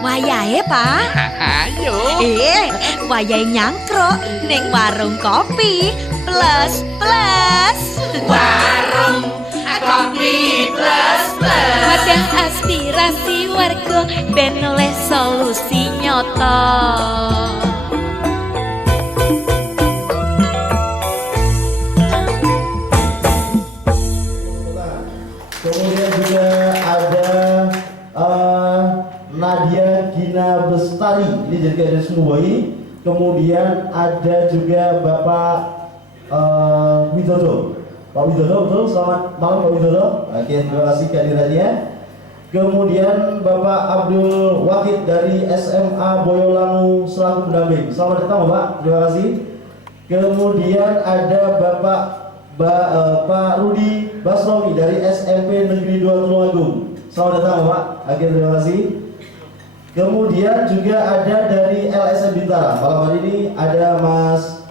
Wayahe, Pak. Ayo. Wayahe nyangkruk ning warung kopi plus plus. Warung kopi plus plus. Wadah aspirasi warga ben oleh solusi nyata. Kemudian juga ada Nadia Gina Bestari, ini jadi ada Sumubai. Kemudian ada juga Bapak Widodo. Pak Widodo, betul? Selamat malam Pak Widodo. Oke, terima kasih kehadirannya. Kemudian Bapak Abdul Wahid dari SMA Boyolangu selaku pendamping. Selamat datang Bapak, terima kasih. Kemudian ada Bapak Pak Rudi Basromi dari SMP Negeri 2 Tulungagung. Selamat datang Bapak. Oke, terima kasih. Kemudian juga ada dari LSM Bintara. Malam hari ini ada Mas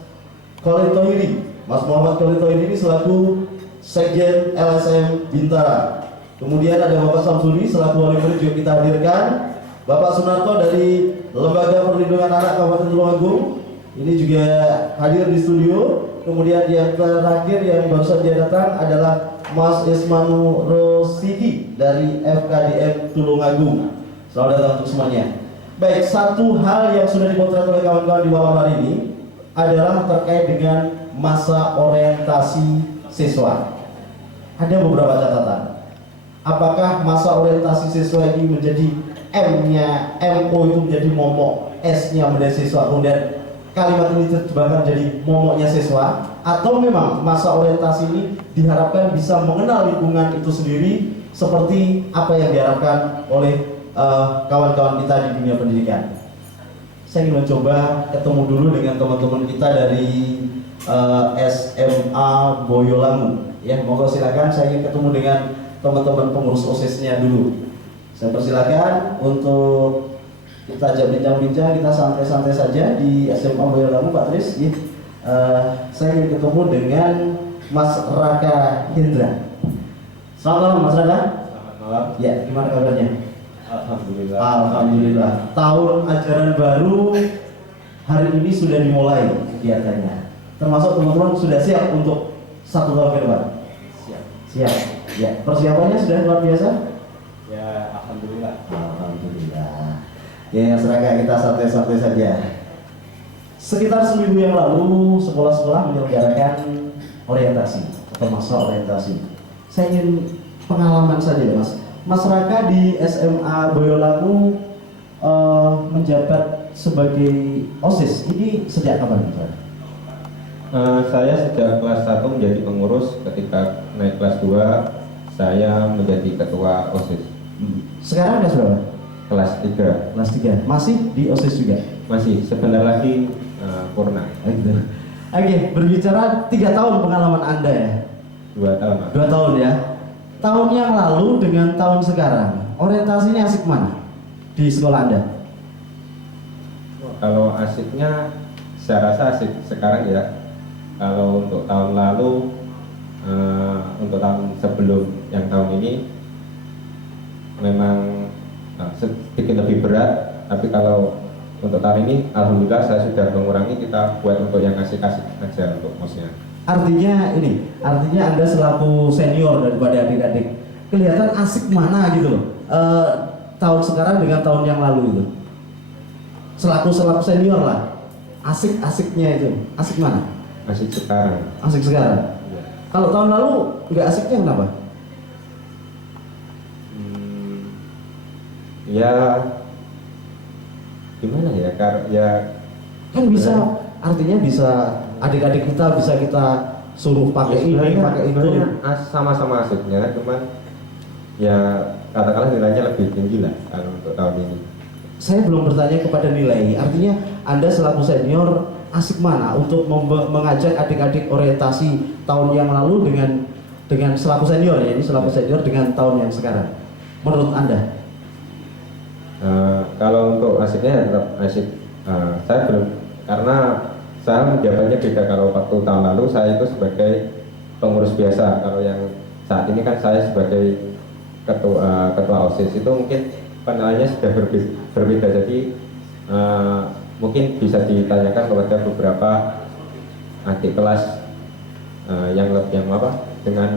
Khalid Tohiri. Mas Muhammad Khalid Tohiri ini selaku Sekjen LSM Bintara. Kemudian ada Bapak Samsuri selaku wali murid juga kita hadirkan. Bapak Sunarto dari Lembaga Perlindungan Anak Kabupaten Tulungagung ini juga hadir di studio. Kemudian yang terakhir yang baru saja datang adalah Mas Ismanu Rosidi dari FKDM Tulungagung. Selamat datang untuk semuanya. Baik, satu hal yang sudah dipotret oleh kawan-kawan di malam hari ini adalah terkait dengan masa orientasi siswa. Ada beberapa catatan. Apakah masa orientasi siswa ini menjadi M-nya, MO itu menjadi momok, S-nya menjadi siswa, kemudian kalimat ini terjebakkan menjadi momoknya siswa, atau memang masa orientasi ini diharapkan bisa mengenal lingkungan itu sendiri seperti apa yang diharapkan oleh kawan-kawan kita di dunia pendidikan. Saya ingin mencoba ketemu dulu dengan teman-teman kita dari SMA Boyolangu. Ya, monggo silakan. Saya ingin ketemu dengan teman-teman pengurus OSIS-nya dulu. Saya persilakan untuk kita ajak bincang-bincang, kita santai-santai saja di SMA Boyolangu, Pak Tris. Saya ingin ketemu dengan Mas Raka Hendra. Selamat malam Mas Raka. Selamat malam. Ya, gimana kabarnya? Alhamdulillah. Alhamdulillah. Tahun ajaran baru hari ini sudah dimulai kegiatannya. Termasuk teman-teman sudah siap untuk 1 tahun ke depan. Siap. Siap. Ya, persiapannya sudah luar biasa. Ya, alhamdulillah. Alhamdulillah. Ya, seragam kita santai-santai saja. Sekitar seminggu yang lalu sekolah-sekolah menyelenggarakan orientasi atau masa orientasi. Saya ingin pengalaman saja, Mas. Mas Raka di SMA Boyolangu menjabat sebagai OSIS. Ini sejak kapan, Mas? Saya sejak kelas 1 menjadi pengurus. Ketika naik kelas 2, saya menjadi ketua OSIS. Sekarang udah berapa? Kelas 3. Kelas 3. Masih di OSIS juga? Masih, sebentar lagi purna. Oke, berbicara 3 tahun pengalaman Anda ya? 2 tahun. 2 tahun ya? Tahun yang lalu dengan tahun sekarang, orientasinya asik mana di sekolah Anda? Kalau asiknya, saya rasa asik sekarang ya. Kalau untuk tahun lalu, untuk tahun sebelum yang tahun ini, memang sedikit lebih berat. Tapi kalau untuk tahun ini, alhamdulillah saya sudah mengurangi, kita buat untuk yang asik-asik aja untuk mosnya. Artinya Anda selaku senior daripada adik-adik, kelihatan asik mana gitu loh, tahun sekarang dengan tahun yang lalu itu. Selaku senior lah, asik-asiknya itu, asik mana? Asik sekarang. Asik sekarang. Ya. Kalau tahun lalu nggak asiknya kenapa? Ya gimana ya, ya Kan bisa, artinya bisa adik-adik kita bisa kita suruh pakai ini, pakai itu. Sama-sama asiknya, cuman ya katakanlah nilainya lebih tinggi lah kalau untuk tahun ini. Saya belum bertanya kepada nilai, artinya Anda selaku senior asik mana untuk mengajak adik-adik orientasi tahun yang lalu dengan selaku senior ya, ini selaku senior dengan tahun yang sekarang. Menurut Anda? Kalau untuk asiknya tetap asik. Saya belum, karena saya menjabatnya beda. Kalau waktu tahun lalu saya itu sebagai pengurus biasa. Kalau yang saat ini kan saya sebagai ketua OSIS. Itu mungkin penilaiannya sudah berbeda. Jadi mungkin bisa ditanyakan kepada beberapa adik kelas yang dengan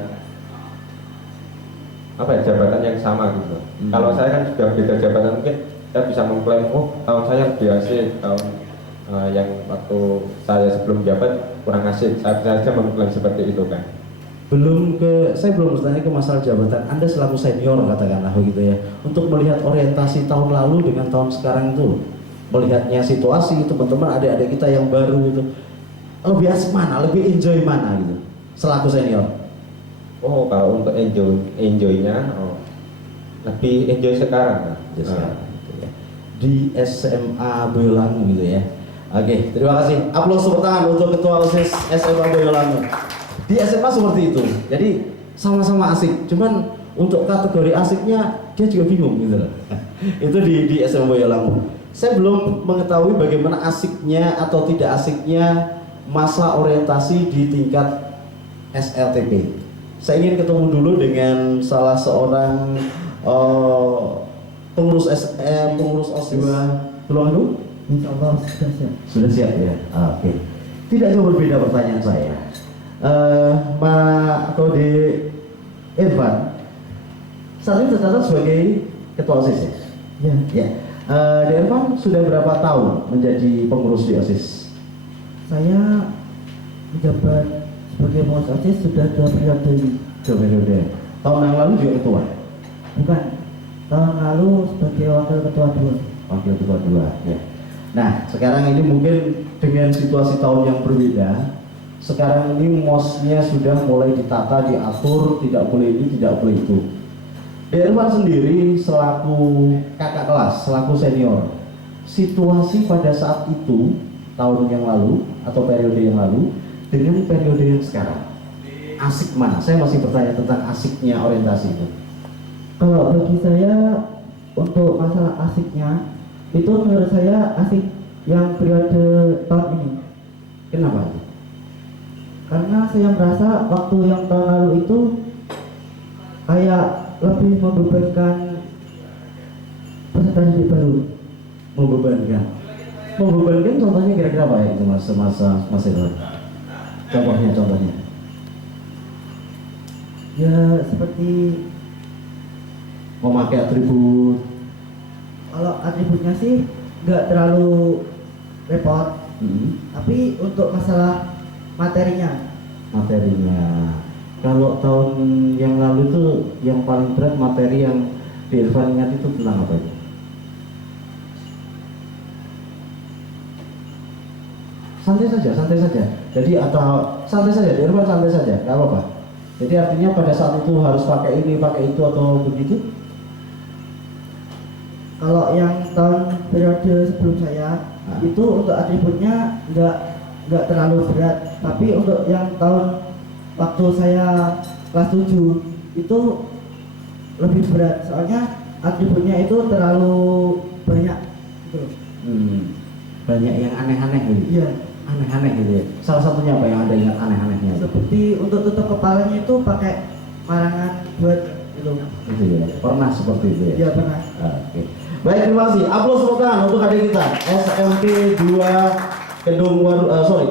jabatan yang sama gitu. Kalau saya kan sudah beda jabatan, mungkin saya bisa mengklaim, tahun saya lebih asik, tahun yang waktu saya sebelum jabat kurang asik. Saya saja mengklaim seperti itu kan. Saya belum bertanya ke masalah jabatan. Anda selaku senior katakanlah begitu ya, untuk melihat orientasi tahun lalu dengan tahun sekarang itu, melihatnya situasi teman-teman adik-adik kita yang baru itu, lebih asik mana, lebih enjoy mana gitu, selaku senior? Kalau untuk enjoynya, lebih enjoy sekarang. Gitu ya. Di SMA Boyolangu gitu ya. Oke, terima kasih. Aplaus tepuk tangan untuk Ketua OSIS SMA Boyolangu. Di SMA seperti itu, jadi sama-sama asik. Cuman untuk kategori asiknya dia juga bingung gitu loh. Itu di SMA Boyolangu. Saya belum mengetahui bagaimana asiknya atau tidak asiknya masa orientasi di tingkat SLTP. Saya ingin ketemu dulu dengan salah seorang pengurus OSIS Boyolangu. Insya Allah sudah siap. Sudah siap ya. Oke. Tidak jauh berbeda pertanyaan saya. Kode Irfan saat ini tercatat sebagai ketua OSIS ya? Ya. Ya. Irfan sudah berapa tahun menjadi pengurus di OSIS? Saya menjabat sebagai pengurus OSIS sudah 2 periode ini. 2 periode. Tahun yang lalu juga ketua? Bukan. Tahun lalu sebagai wakil ketua 2. Wakil ketua 2 ya. Nah, sekarang ini mungkin dengan situasi tahun yang berbeda. Sekarang ini MOS-nya sudah mulai ditata, diatur, tidak boleh ini, tidak boleh itu. Irfan sendiri selaku kakak kelas, selaku senior, situasi pada saat itu, tahun yang lalu atau periode yang lalu, dengan periode yang sekarang, asik mana? Saya masih bertanya tentang asiknya orientasi itu. Kalau bagi saya untuk masalah asiknya, itu menurut saya asik yang periode tahun ini. Kenapa itu? Karena saya merasa waktu yang tahun lalu itu kayak lebih membebankan peserta didik baru. Membebankan contohnya kira-kira apa ya itu masa itu? Contohnya Ya seperti memakai atribut. kalau atributnya sih nggak terlalu repot, tapi untuk masalah materinya. Kalau tahun yang lalu itu yang paling berat materi yang di Irfan ingat itu tentang apa itu? Santai saja. Jadi atau santai saja, di Irfan santai saja, nggak apa-apa. Jadi artinya pada saat itu harus pakai ini, pakai itu atau begitu? Kalau yang tahun periode sebelum saya itu untuk atributnya nggak terlalu berat, tapi untuk yang tahun waktu saya kelas 7 itu lebih berat, soalnya atributnya itu terlalu banyak gitu. Banyak yang aneh-aneh gitu. Iya. Aneh-aneh gitu ya. Salah satunya apa yang Anda ingat aneh-anehnya? Seperti untuk tutup kepalanya itu pakai marangan buat itu. Itu ya. Pernah seperti itu ya? Iya pernah. Oke. Baik, terima kasih. Aplaus tepuk tangan untuk adik kita SMP 2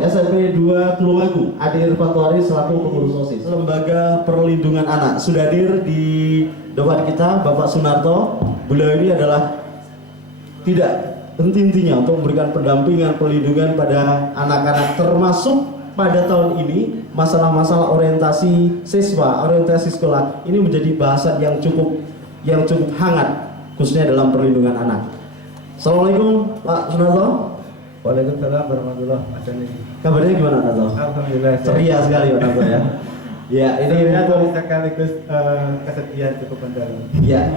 SMP 2 Tulungagung, Ade Irfantuari selaku pengurus OSIS. Lembaga Perlindungan Anak sudah hadir di depan kita Bapak Sunarto. Beliau ini adalah tidak henti-hentinya untuk memberikan pendampingan, perlindungan pada anak-anak, termasuk pada tahun ini masalah-masalah orientasi siswa, orientasi sekolah ini menjadi bahasan yang cukup hangat khususnya dalam perlindungan anak. Assalamualaikum Pak Sunarto. Waalaikumsalam warahmatullahi wabarakatuh. Kabarnya gimana Nato? Alhamdulillah. Ceria sekali Pak Nato ya. Ya ini mumpung sekaligus kesedihan cukup mendalam. Ya.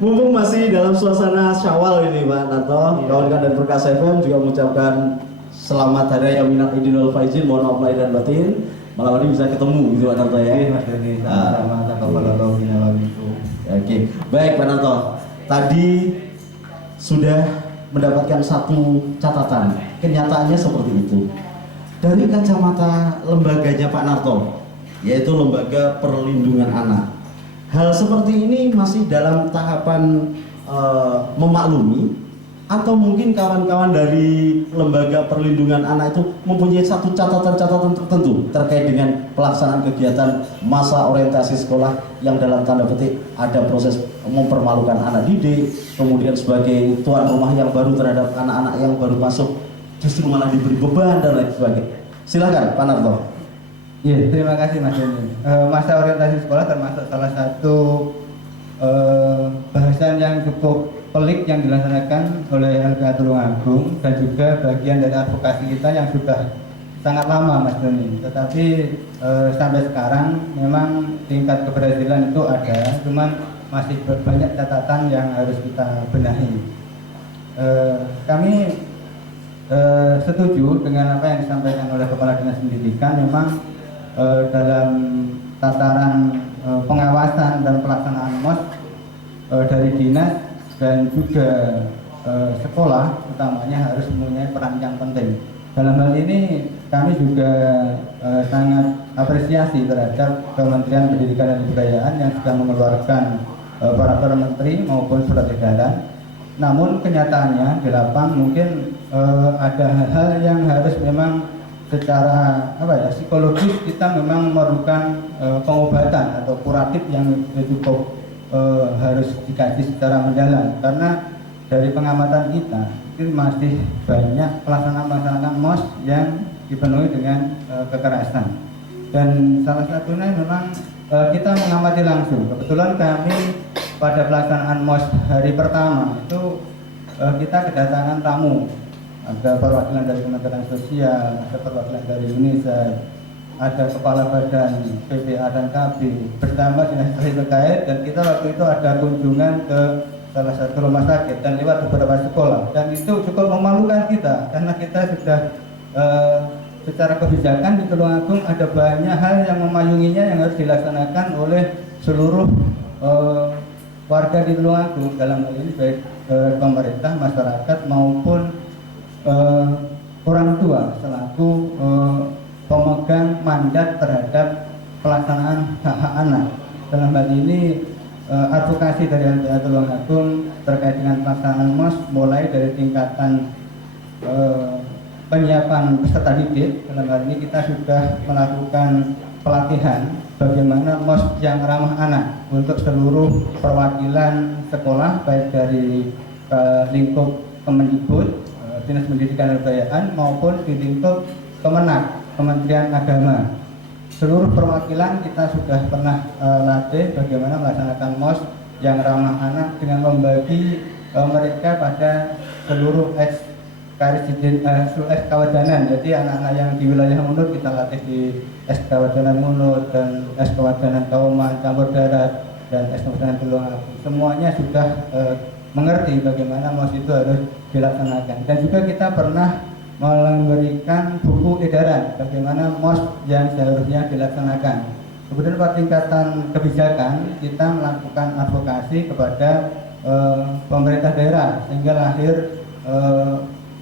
Mumpung masih dalam suasana Syawal ini Pak Nato, kawan-kawan dan Perkas FM juga mengucapkan selamat hari raya minal aidin wal faizin, mohon maaf lahir dan batin. Malam ini bisa ketemu gitu Pak Nato ya. Mas Deni, sama-sama taqabbalallahu minna wa minkum. Oke, baik Pak Nato. Tadi sudah mendapatkan satu catatan, kenyataannya seperti itu. Dari kacamata lembaganya Pak Narto, yaitu Lembaga Perlindungan Anak, hal seperti ini masih dalam tahapan memaklumi, atau mungkin kawan-kawan dari lembaga perlindungan anak itu mempunyai satu catatan-catatan tertentu terkait dengan pelaksanaan kegiatan masa orientasi sekolah yang dalam tanda petik ada proses mempermalukan anak didik, kemudian sebagai tuan rumah yang baru terhadap anak-anak yang baru masuk justru malah diberi beban dan lain sebagainya. Silakan Pak Narto. Iya, terima kasih Mas Doni. Masa orientasi sekolah termasuk salah satu bahasan yang cukup pelik yang dilaksanakan oleh LPA Tulungagung dan juga bagian dari advokasi kita yang sudah sangat lama Mas Doni. Tetapi sampai sekarang memang tingkat keberhasilan itu ada, cuman masih banyak catatan yang harus kita benahi. Kami setuju dengan apa yang disampaikan oleh Kepala Dinas Pendidikan. Memang dalam tataran pengawasan dan pelaksanaan MOS dari dinas dan juga sekolah utamanya harus mempunyai peran yang penting. Dalam hal ini kami juga sangat apresiasi terhadap Kementerian Pendidikan dan Kebudayaan yang sudah mengeluarkan peraturan menteri maupun surat edaran. Namun kenyataannya di lapang mungkin ada hal-hal yang harus memang secara psikologis kita memang memerlukan pengobatan atau kuratif yang cukup harus dikaji secara mendalam, karena dari pengamatan kita itu masih banyak pelaksanaan MOS yang dipenuhi dengan kekerasan, dan salah satunya memang kita mengamati langsung. Kebetulan kami pada pelaksanaan MOS hari pertama itu kita kedatangan tamu, ada perwakilan dari Kementerian Sosial, ada perwakilan dari UNICEF, ada kepala badan PPA dan KB bersama dinas terkait, dan kita waktu itu ada kunjungan ke salah satu rumah sakit dan lewat beberapa sekolah, dan itu cukup memalukan kita karena kita sudah secara kebijakan di Tulungagung ada banyak hal yang memayunginya yang harus dilaksanakan oleh seluruh warga di Tulungagung, dalam hal ini baik pemerintah, masyarakat maupun orang tua selaku pemegang mandat terhadap pelaksanaan hak-hak anak. Dalam hal ini advokasi dari LPA Tulungagung terkait dengan pelaksanaan MOS mulai dari tingkatan penyiapan peserta didik. Dalam hal ini kita sudah melakukan pelatihan bagaimana MOS yang ramah anak untuk seluruh perwakilan sekolah baik dari lingkup Kemendikbud, Dinas Pendidikan dan Kebudayaan maupun di lingkup Kemenak, Kementerian Agama. Seluruh perwakilan kita sudah pernah latih bagaimana melaksanakan MOS yang ramah anak dengan membagi mereka pada seluruh Kawadanan. Jadi anak-anak yang di wilayah Munut kita latih di Kawadanan Munut dan Kawadanan Kauman, Campur Darat, dan Kawadanan Tulungagung. Semuanya sudah mengerti bagaimana MOS itu harus dilaksanakan. Dan juga kita pernah memberikan buku edaran bagaimana MOS yang seharusnya dilaksanakan. Kemudian pada tingkatan kebijakan kita melakukan advokasi kepada pemerintah daerah sehingga lahir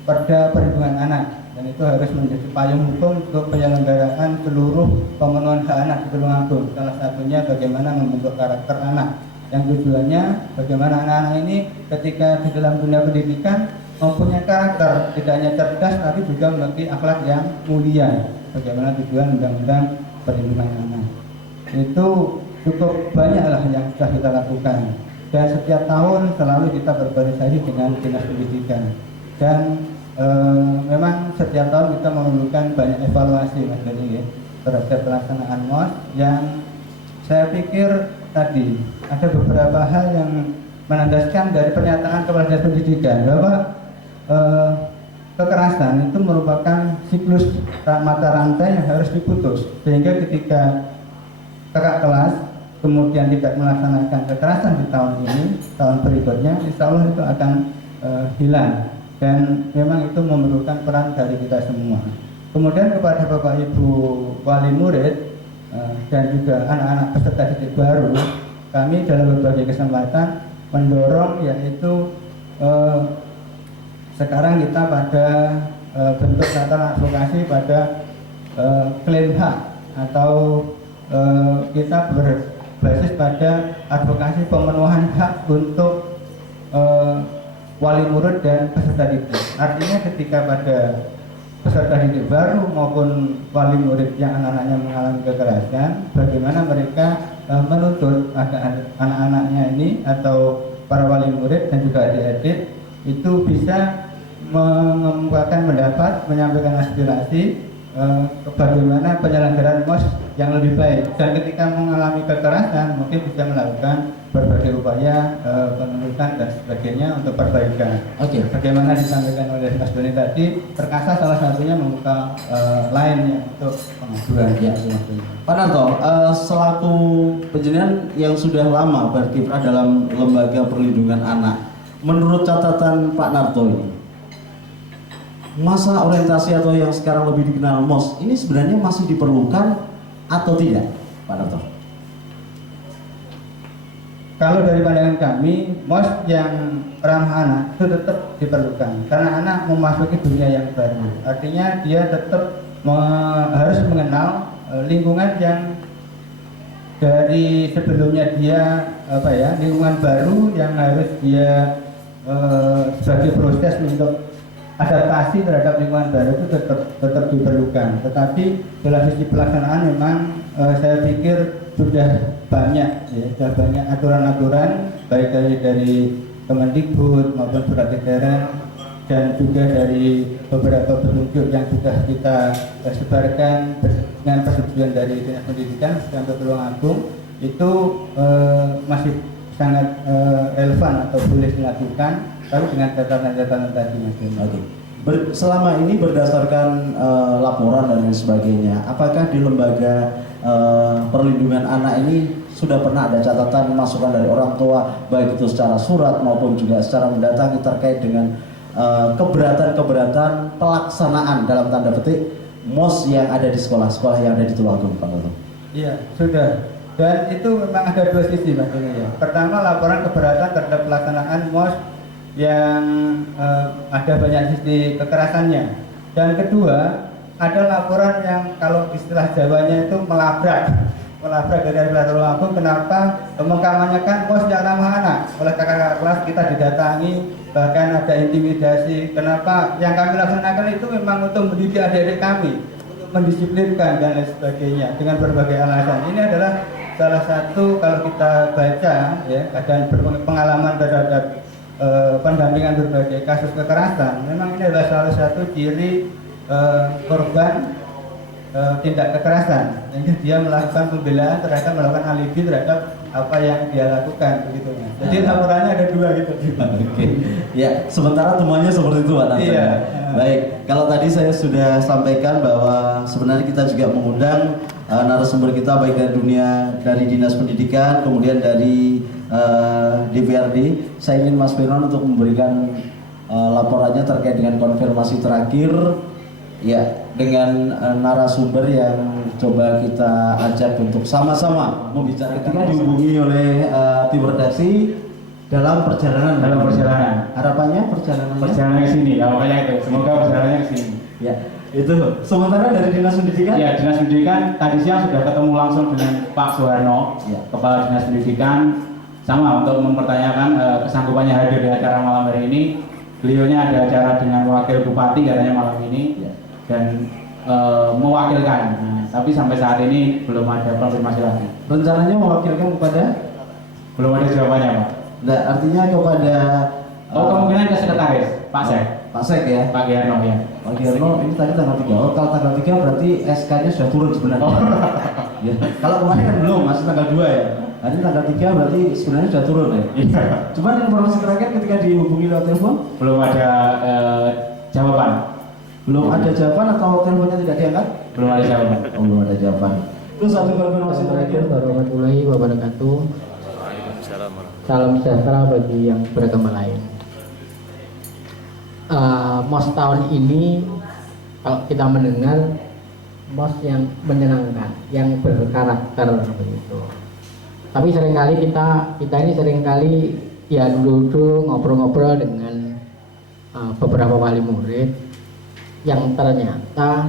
Perda Perlindungan Anak, dan itu harus menjadi payung hukum untuk penyelenggaraan seluruh pemenuhan hak anak di Tulungagung. Salah satunya bagaimana membentuk karakter anak, yang tujuannya bagaimana anak-anak ini ketika di dalam dunia pendidikan mempunyai karakter, tidak hanya cerdas tapi juga memiliki akhlak yang mulia. Bagaimana tujuan undang-undang perlindungan anak. Itu cukup banyaklah yang sudah kita lakukan, dan setiap tahun selalu kita berkoordinasi dengan dinas pendidikan, dan memang setiap tahun kita memerlukan banyak evaluasi Mas Doni terhadap pelaksanaan MOS, yang saya pikir tadi ada beberapa hal yang menandaskan dari pernyataan Kepala Dinas Pendidikan bahwa kekerasan itu merupakan siklus mata rantai yang harus diputus, sehingga ketika kakak kelas kemudian tidak melaksanakan kekerasan di tahun ini, tahun berikutnya insya Allah itu akan hilang, dan memang itu memerlukan peran dari kita semua. Kemudian kepada Bapak Ibu wali murid dan juga anak-anak peserta didik baru, kami dalam berbagai kesempatan mendorong yaitu sekarang kita pada bentuk tataran advokasi pada klaim hak, atau kita berbasis pada advokasi pemenuhan hak untuk wali murid dan peserta didik. Artinya ketika pada peserta didik baru maupun wali murid yang anak-anaknya mengalami kekerasan, bagaimana mereka menuntut anak-anaknya ini atau para wali murid dan juga adik-adik itu bisa mengemukakan pendapat, menyampaikan aspirasi bagaimana penyelenggaraan MOS yang lebih baik, dan ketika mengalami kekerasan mungkin bisa melakukan berbagai upaya penuntutan dan sebagainya untuk perbaikan. Oke. Bagaimana disampaikan oleh Mas Doni tadi, Perkasa salah satunya membuka lainnya untuk pengaduan. Ya. Pak Narto, selaku penjenengan yang sudah lama berkiprah dalam lembaga perlindungan anak, menurut catatan Pak Narto ini, masa orientasi atau yang sekarang lebih dikenal MOS ini sebenarnya masih diperlukan atau tidak, Pak Narto? Kalau dari pandangan kami, MOS yang ramah anak itu tetap diperlukan karena anak memasuki dunia yang baru. Artinya dia tetap harus mengenal lingkungan yang dari sebelumnya dia lingkungan baru yang harus dia sebagai proses untuk adaptasi terhadap lingkungan baru itu tetap diperlukan. Tetapi dalam sisi pelaksanaan memang saya pikir sudah banyak aturan-aturan baik dari Kemendikbud maupun surat edaran dan juga dari beberapa petunjuk yang sudah kita sebarkan dengan persetujuan dari Dinas Pendidikan dan Tulungagung itu masih sangat relevan atau boleh dilakukan, tapi dengan catatan-catatan tadi Mas. Oke. Selama ini berdasarkan laporan dan lain sebagainya, apakah di lembaga perlindungan anak ini sudah pernah ada catatan masukan dari orang tua, baik itu secara surat maupun juga secara mendatangi terkait dengan keberatan-keberatan pelaksanaan dalam tanda petik MOS yang ada di sekolah-sekolah yang ada di Tulungagung, Pak Narto? Iya, sudah. Dan itu memang ada dua sisi, Mas. Pertama, laporan keberatan terhadap pelaksanaan MOS yang ada banyak sisi kekerasannya. Dan kedua, ada laporan yang kalau istilah Jawanya itu melabrak dari Tulungagung. Kenapa? Pemakamannya kan MOS yang ramah anak. Oleh kakak-kakak kelas kita didatangi, bahkan ada intimidasi. Kenapa? Yang kami laksanakan itu memang untuk mendidik adik-adik kami, untuk mendisiplinkan dan lain sebagainya dengan berbagai alasan. Ini adalah salah satu, kalau kita baca ya, ada pengalaman terhadap pendampingan berbagai kasus kekerasan. Memang ini adalah salah satu ciri korban tindak kekerasan. Jadi dia melakukan pembelaan terhadap melakukan alibi terhadap apa yang dia lakukan, begitu. Jadi laporannya ada dua gitu. Oke. Ya, sementara temuannya seperti itu, Pak Narto. Iya. Baik, kalau tadi saya sudah sampaikan bahwa sebenarnya kita juga mengundang narasumber kita baik dari dari Dinas Pendidikan, kemudian dari DPRD. Saya ingin Mas Firman untuk memberikan laporannya terkait dengan konfirmasi terakhir ya, dengan narasumber yang coba kita ajak untuk sama-sama membicarakan ketika dihubungi oleh tim redaksi dalam perjalanan. Harapannya perjalanan ke sini, ya makanya itu. Semoga perjalanannya ke sini. ya, itu. Sementara dari Dinas Pendidikan? Ya, Dinas Pendidikan tadi siang sudah ketemu langsung dengan Pak Suharno, Ya. Kepala Dinas Pendidikan, sama untuk mempertanyakan kesanggupannya hadir di acara malam hari ini. Beliaunya ada acara dengan Wakil Bupati katanya malam ini, Ya. dan mewakilkan. Nah, tapi sampai saat ini belum ada konfirmasi lagi. Rencananya mewakilkan kepada? Belum ada jawabannya, Pak. Nah, artinya kepada Kemungkinan ke sekretaris, Pak Sek, Pak Sek ya? Pak Giarno ya. Pak Girno, ini tadi tanggal 3. Oh, kalau tanggal 3 berarti SK-nya sudah turun sebenarnya. Ya. Kalau kemarin kan belum, masih tanggal 2 ya. Nanti tanggal 3 berarti sebenarnya sudah turun ya. Iya. Cuman informasi terakhir ketika dihubungi lewat telepon, Belum ada jawaban. belum ada jawaban atau teleponnya tidak diangkat? Belum ada jawaban. Oh, belum ada jawaban. Terus satu konfirmasi terakhir. Assalamualaikum warahmatullahi wabarakatuh. Salam sejahtera bagi yang beragama lain. MOS tahun ini kalau kita mendengar MOS yang menyenangkan, yang berkarakter begitu. Tapi seringkali kita ini seringkali ya duduk ngobrol-ngobrol dengan beberapa wali murid yang ternyata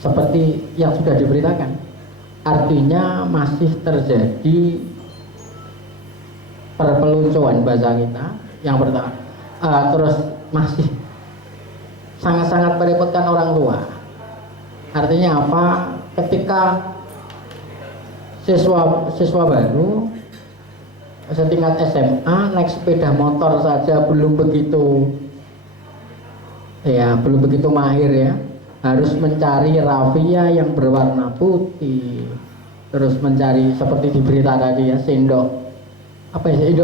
seperti yang sudah diberitakan, artinya masih terjadi perpeloncoan bahasa kita yang pertama, terus masih sangat-sangat merepotkan orang tua. Artinya apa? Ketika siswa baru setingkat SMA naik sepeda motor saja belum begitu mahir ya, harus mencari raffia yang berwarna putih, terus mencari seperti di berita tadi ya, sendok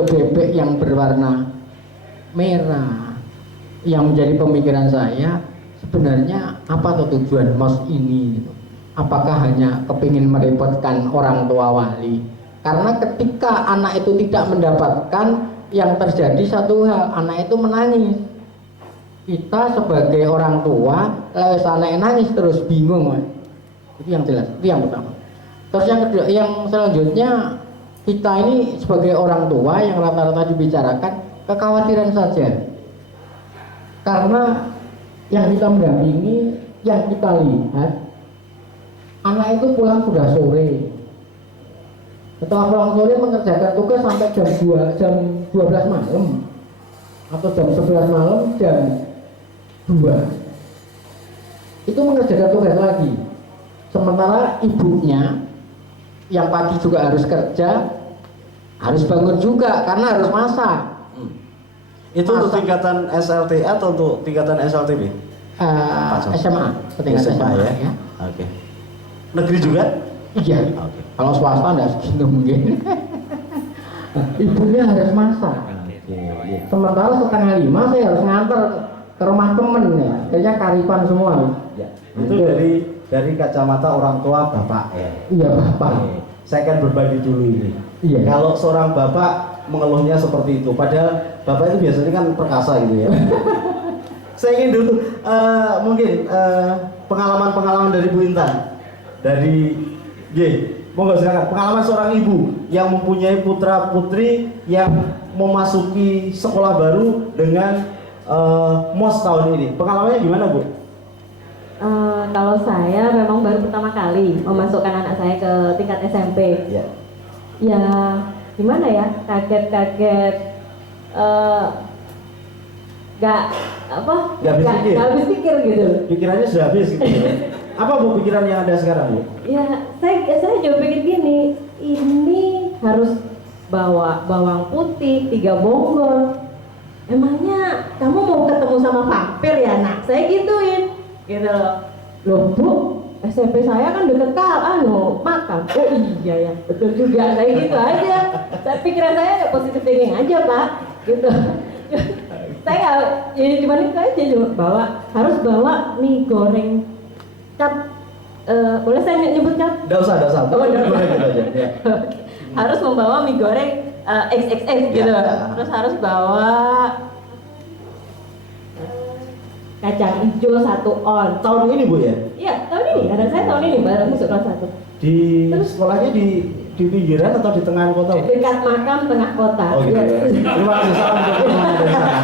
bebek yang berwarna merah. Yang menjadi pemikiran saya, sebenarnya apa tujuan MOS ini gitu? Apakah hanya kepingin merepotkan orang tua wali? Karena ketika anak itu tidak mendapatkan, yang terjadi satu hal, anak itu menangis. Kita sebagai orang tua, lewat anak nangis terus bingung. Itu yang jelas, itu yang pertama. Terus yang kedua, yang selanjutnya, kita ini sebagai orang tua yang rata-rata dibicarakan kekhawatiran saja. Karena yang kita mendampingi, yang kita lihat, anak itu pulang sudah sore. Setelah pulang sore mengerjakan tugas sampai jam 12 malam atau jam 11 malam, jam 2 itu mengerjakan tugas lagi. Sementara ibunya yang pagi juga harus kerja, harus bangun juga karena harus masak. Itu untuk tingkatan SLT atau untuk tingkatan SLTB? SMA, setingkat SMA ya. Oke. Negeri juga? Iya. Oke. Kalau swasta enggak segitu mungkin. Ibunya harus masak. Sementara 4:30 saya harus nganter ke rumah temen ya. Kayaknya karipan semua. Ya. Itu dari kacamata orang tua bapak ya. Iya bapak. Saya akan berbagi dulu ini. Iya. Kalau seorang bapak mengeluhnya seperti itu, padahal bapak itu biasanya kan perkasa gitu ya. Saya ingin dulu mungkin pengalaman-pengalaman dari Bu Intan, dari monggo silakan. Pengalaman seorang ibu yang mempunyai putra putri yang memasuki sekolah baru dengan MOS tahun ini. Pengalamannya gimana, Bu? Kalau saya memang baru pertama kali memasukkan anak saya ke tingkat SMP. Ya. Ya gimana ya, kaget-kaget, gak habis pikir gitu. Pikirannya sudah habis gitu. Apa Bu pikiran yang ada sekarang, Bu? Ya saya juga pikir gini, ini harus bawa bawang putih 3 bonggol. Emangnya kamu mau ketemu sama vampir ya nak? Saya gituin, gitu loh. Loh Bu, SMP saya kan deket makan. Oh iya ya, betul juga. Saya gitu aja. Pikiran saya positif thinking aja Pak, gitu. Saya ya cuma itu aja, cuma harus bawa mie goreng cap. Boleh saya nyebut cap? Nggak usah. Oh, Boleh gitu aja. Ya. Harus membawa mie goreng XXX gitu. Terus harus bawa kacang hijau 1 on. Tahun ini Bu ya? Iya, tahun ini. Anak saya tahun ini baru masuk kelas 1. Di sekolahnya di pinggiran atau di tengah kota? Dekat makam tengah kota. Oh gitu ya. Terima kasih, salam untuk teman-teman dari sana.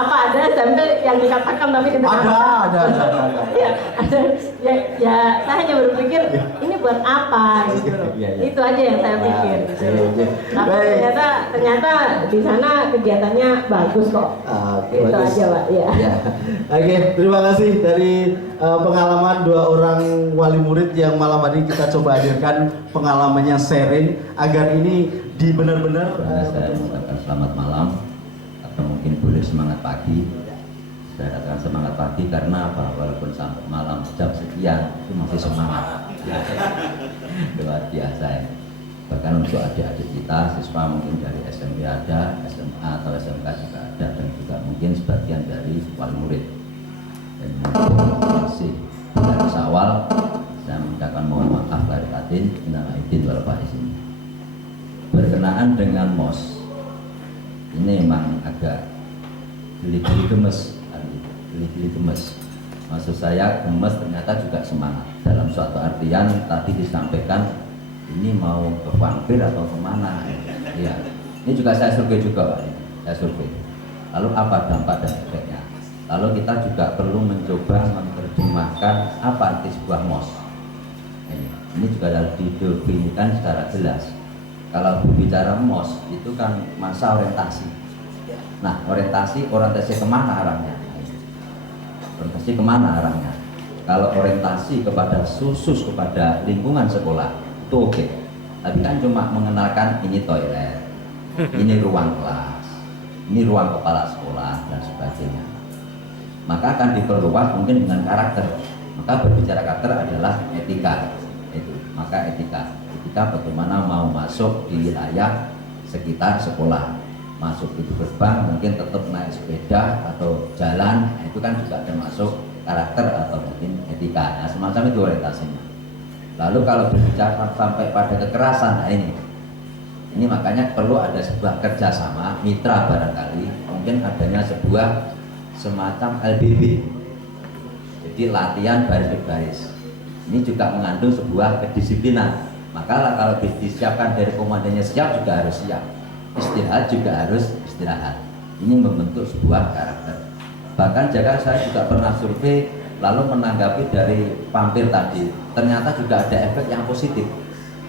Apa ada SMP yang dikatakan tapi kita Ada. Iya, ada. Ya, saya hanya berpikir ini buat apa gitu. Iya. Itu aja yang saya pikir. Iya. Tapi ternyata di sana kegiatannya bagus kok. Oke, Itu bagus. aja Pak. Iya. Ya. Oke, terima kasih dari pengalaman 2 orang wali murid yang malam hari kita coba hadirkan pengalamannya sharing agar ini di benar-benar Saya mengucapkan selamat malam atau mungkin boleh semangat pagi. Saya katakan semangat pagi karena apa? Walaupun sampai malam jam sekian itu masih semangat. Luar biasa ya. Bahkan untuk adik-adik kita, siswa mungkin dari SMP ada, SMA atau SMK juga ada, dan juga mungkin sebagian dari wali murid. Dan masih dari Syawal, saya mengucapkan mohon maaf lahir batin, minal aidin wal faizin. Berkenaan dengan MOS, ini memang agak geli-geli gemes. Maksud saya gemes ternyata juga semangat. Dalam suatu artian tadi disampaikan ini mau ke vampir atau kemana? Iya. Ini juga saya survei juga Pak. Saya survei. Lalu apa dampak dan efeknya? Lalu kita juga perlu mencoba menerjemahkan apa arti sebuah MOS. Ini. Ini juga harus didefinisikan secara jelas. Kalau berbicara MOS itu kan masa orientasi. Nah, orientasi kemana arahnya? Orientasi kemana arahnya? Kalau orientasi kepada khusus kepada lingkungan sekolah itu oke. Tapi kan cuma mengenalkan ini toilet, ini ruang kelas, ini ruang kepala sekolah dan sebagainya. Maka akan diperluas mungkin dengan karakter. Maka berbicara karakter adalah etika. Itu. Maka etika bagaimana mau masuk di wilayah sekitar sekolah, masuk pintu gerbang mungkin tetap naik sepeda atau jalan, itu kan juga termasuk karakter atau mungkin etika. Nah, semacam itu orientasinya. Lalu kalau berbicara sampai pada kekerasan, nah ini makanya perlu ada sebuah kerjasama mitra barangkali, mungkin adanya sebuah semacam LBB, jadi latihan baris berbaris. Ini juga mengandung sebuah kedisiplinan. Maka kalau disiapkan dari komandannya siap juga harus siap, istirahat juga harus istirahat. Ini membentuk sebuah karakter. Bahkan saya juga pernah survei lalu menanggapi dari Pampir tadi, ternyata juga ada efek yang positif.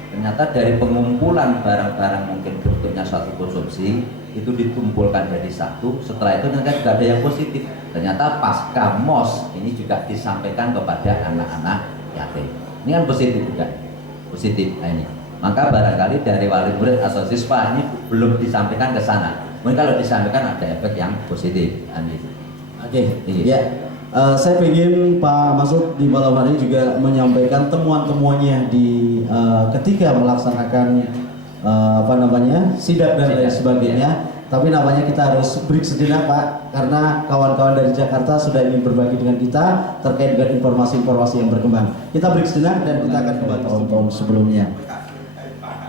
Ternyata dari pengumpulan barang-barang mungkin bentuknya suatu konsumsi itu dikumpulkan jadi satu, setelah itu ternyata juga ada yang positif. Ternyata pasca MOS ini juga disampaikan kepada anak-anak yatim. Ini kan positif juga, positif. Nah ini, maka barangkali dari wali murid atau siswa ini belum disampaikan ke sana. Mungkin kalau disampaikan ada efek yang positif. Oke, ya. Saya ingin Pak Masud di malam hari juga menyampaikan temuan-temuannya di ketika melaksanakan sidak dan lain sebagainya. Tapi namanya kita harus break sejenak Pak, karena kawan-kawan dari Jakarta sudah ingin berbagi dengan kita terkait dengan informasi-informasi yang berkembang. Kita break sejenak dan kita akan kembali tahun-tahun sebelumnya.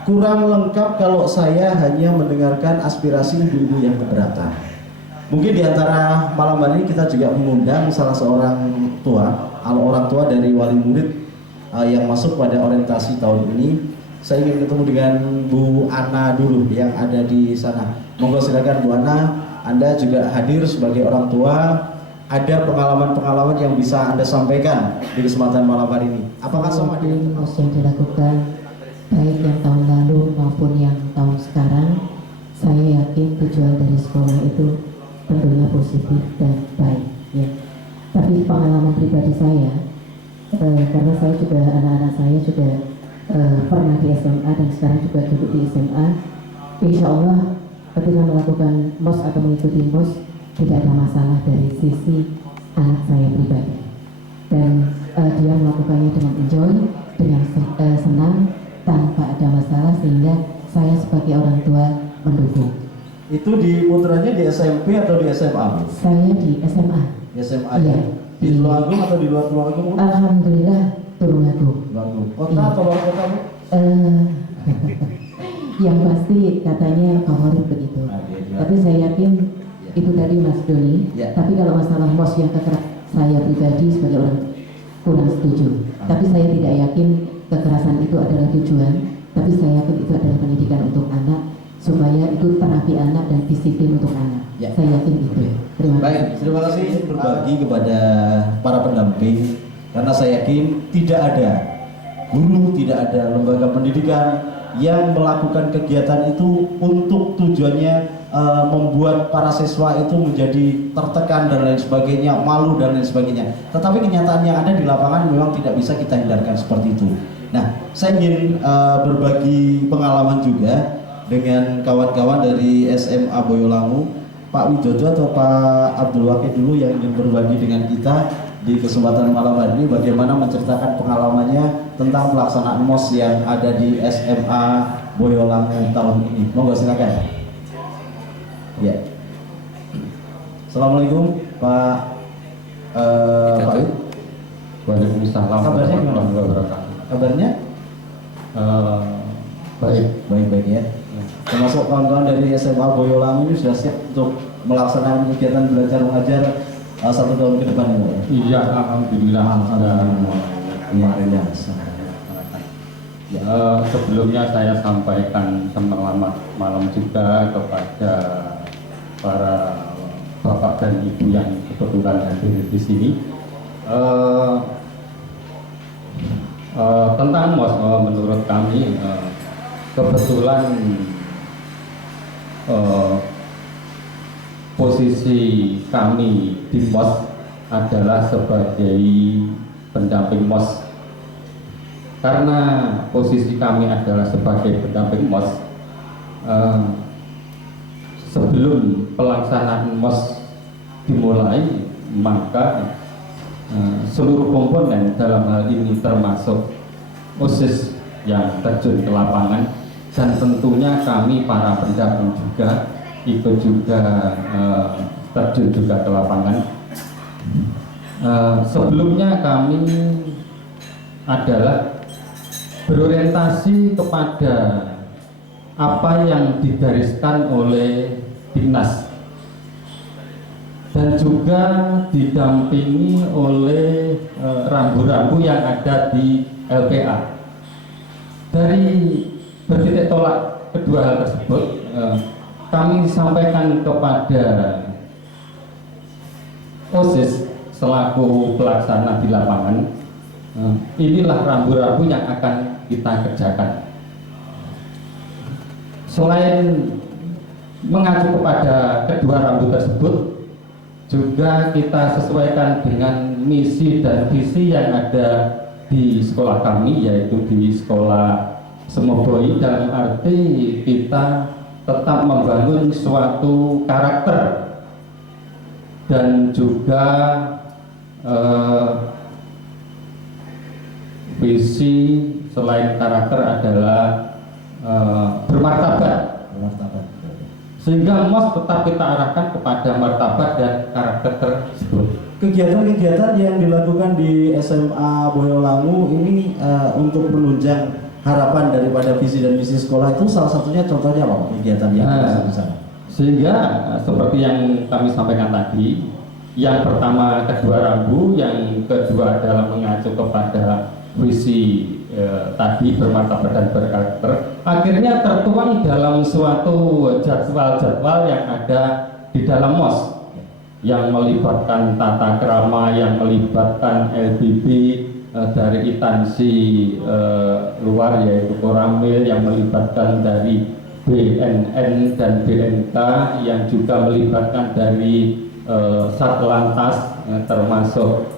Kurang lengkap kalau saya hanya mendengarkan aspirasi ibu-ibu yang keberatan. Mungkin di antara malam hari ini kita juga mengundang salah seorang tua, orang tua dari wali murid yang masuk pada orientasi tahun ini. Saya ingin ketemu dengan Bu Ana dulu yang ada di sana. Monggo silakan Bu Ana, Anda juga hadir sebagai orang tua. Ada pengalaman-pengalaman yang bisa Anda sampaikan di kesempatan malam hari ini. Apakah semua yang dilakukan baik yang tahun lalu maupun yang tahun sekarang, saya yakin tujuan dari sekolah itu tentunya positif dan baik ya. Tapi pengalaman pribadi saya, karena saya juga anak-anak saya juga pernah di SMA dan sekarang juga duduk di SMA, insya Allah ketika melakukan MOS atau mengikuti MOS tidak ada masalah dari sisi anak saya pribadi, dan dia melakukannya dengan enjoy, dengan senang, tanpa ada masalah, sehingga saya sebagai orang tua mendukung. Itu di putranya di SMP atau di SMA? Saya di SMA. Di SMA ya. Di Tulungagung atau di luar Tulungagung? Alhamdulillah Tulungagung. Kota atau luar kota? Yang pasti katanya favorit begitu. Tapi saya yakin itu tadi Mas Doni. Tapi kalau masalah MOS yang kekerasan, saya pribadi sebagai orang kurang setuju. Tapi saya tidak yakin kekerasan itu adalah tujuan. Tapi saya yakin itu adalah pendidikan untuk anak, supaya itu terapi anak dan disiplin untuk anak. Saya yakin itu. Terima kasih. Baik, terima kasih berbagi kepada para pendamping, karena saya yakin tidak ada guru, tidak ada lembaga pendidikan yang melakukan kegiatan itu untuk tujuannya membuat para siswa itu menjadi tertekan dan lain sebagainya, malu dan lain sebagainya. Tetapi kenyataan yang ada di lapangan memang tidak bisa kita hindarkan seperti itu. Nah, saya ingin berbagi pengalaman juga dengan kawan-kawan dari SMA Boyolangu, Pak Widodo atau Pak Abdul Wakid dulu yang ingin berbagi dengan kita di kesempatan malam hari ini, bagaimana menceritakan pengalamannya tentang pelaksanaan MOS yang ada di SMA Boyolangu tahun ini. Monggo silakan. Ya. Assalamualaikum Pak Pak Wid. Waalaikumsalam warahmatullahi wabarakatuh. Kabarnya? Baik ya. Termasuk kawan-kawan dari SMA Boyolangu ini sudah siap untuk melaksanakan kegiatan belajar mengajar 1 tahun ke depan ini, ya? Iya, alhamdulillah. Kemarin ya. Sebelumnya saya sampaikan selamat malam juga kepada para bapak dan ibu yang kebetulan hadir di sini. Tentang MOS, menurut kami kebetulan posisi kami di MOS adalah sebagai pendamping MOS. Karena posisi kami adalah sebagai pendamping MOS, sebelum pelaksanaan MOS dimulai, maka seluruh komponen dalam hal ini termasuk OSIS yang terjun ke lapangan, dan tentunya kami para pendamping juga ikut juga terjun juga ke lapangan. Sebelumnya kami adalah berorientasi kepada apa yang digariskan oleh Dinas dan juga didampingi oleh rambu-rambu yang ada di LPA. Dari bertitik tolak kedua hal tersebut, kami sampaikan kepada OSIS selaku pelaksana di lapangan, inilah rambu-rambu yang akan kita kerjakan. Selain mengacu kepada kedua rambu tersebut, juga kita sesuaikan dengan misi dan visi yang ada di sekolah kami, yaitu di sekolah Semoboi, dalam arti kita tetap membangun suatu karakter dan juga visi selain karakter adalah bermartabat. Sehingga MOS tetap kita arahkan kepada martabat dan karakter tersebut. Kegiatan-kegiatan yang dilakukan di SMA Boyolangu ini untuk menunjang harapan daripada visi dan misi sekolah itu salah satunya contohnya apa kegiatan yang di sana? Sehingga seperti yang kami sampaikan tadi, yang pertama kedua rambu, yang kedua adalah mengacu kepada visi tadi bermartabat dan berkarakter, akhirnya tertuang dalam suatu jadwal-jadwal yang ada di dalam MOS yang melibatkan tata krama, yang melibatkan LBB dari instansi luar yaitu Koramil, yang melibatkan dari BNN dan BNK, yang juga melibatkan dari Satlantas, termasuk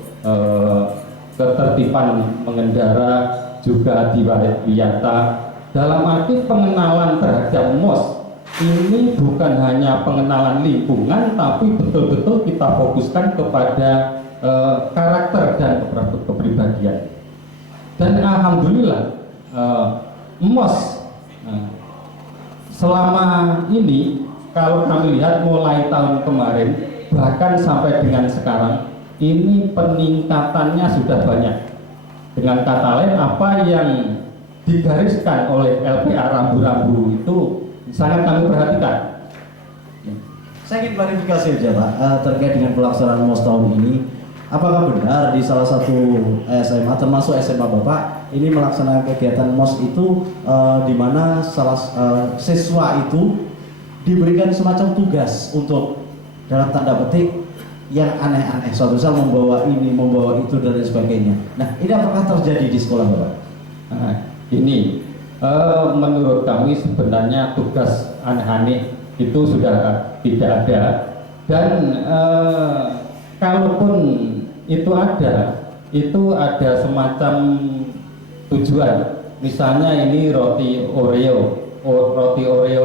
ketertiban mengendara, juga Adiwiyata. Dalam arti pengenalan terhadap MOS ini bukan hanya pengenalan lingkungan, tapi betul-betul kita fokuskan kepada karakter dan kepribadian. Dan alhamdulillah MOS selama ini, kalau kami lihat mulai tahun kemarin bahkan sampai dengan sekarang, ini peningkatannya sudah banyak. Dengan kata lain, apa yang digariskan oleh LPA rambu-rambu itu sangat kami perhatikan. Saya ingin klarifikasi aja Pak, terkait dengan pelaksanaan MOS tahun ini. Apakah benar di salah satu SMA, termasuk SMA Bapak, ini melaksanakan kegiatan MOS itu di mana salah siswa itu diberikan semacam tugas untuk dalam tanda petik yang aneh-aneh, suatu saat membawa ini, membawa itu dan lain sebagainya. Nah, ini apakah terjadi di sekolah Bapak? Ini menurut kami sebenarnya tugas aneh-aneh itu sudah tidak ada, dan kalaupun itu ada semacam tujuan. Misalnya ini roti Oreo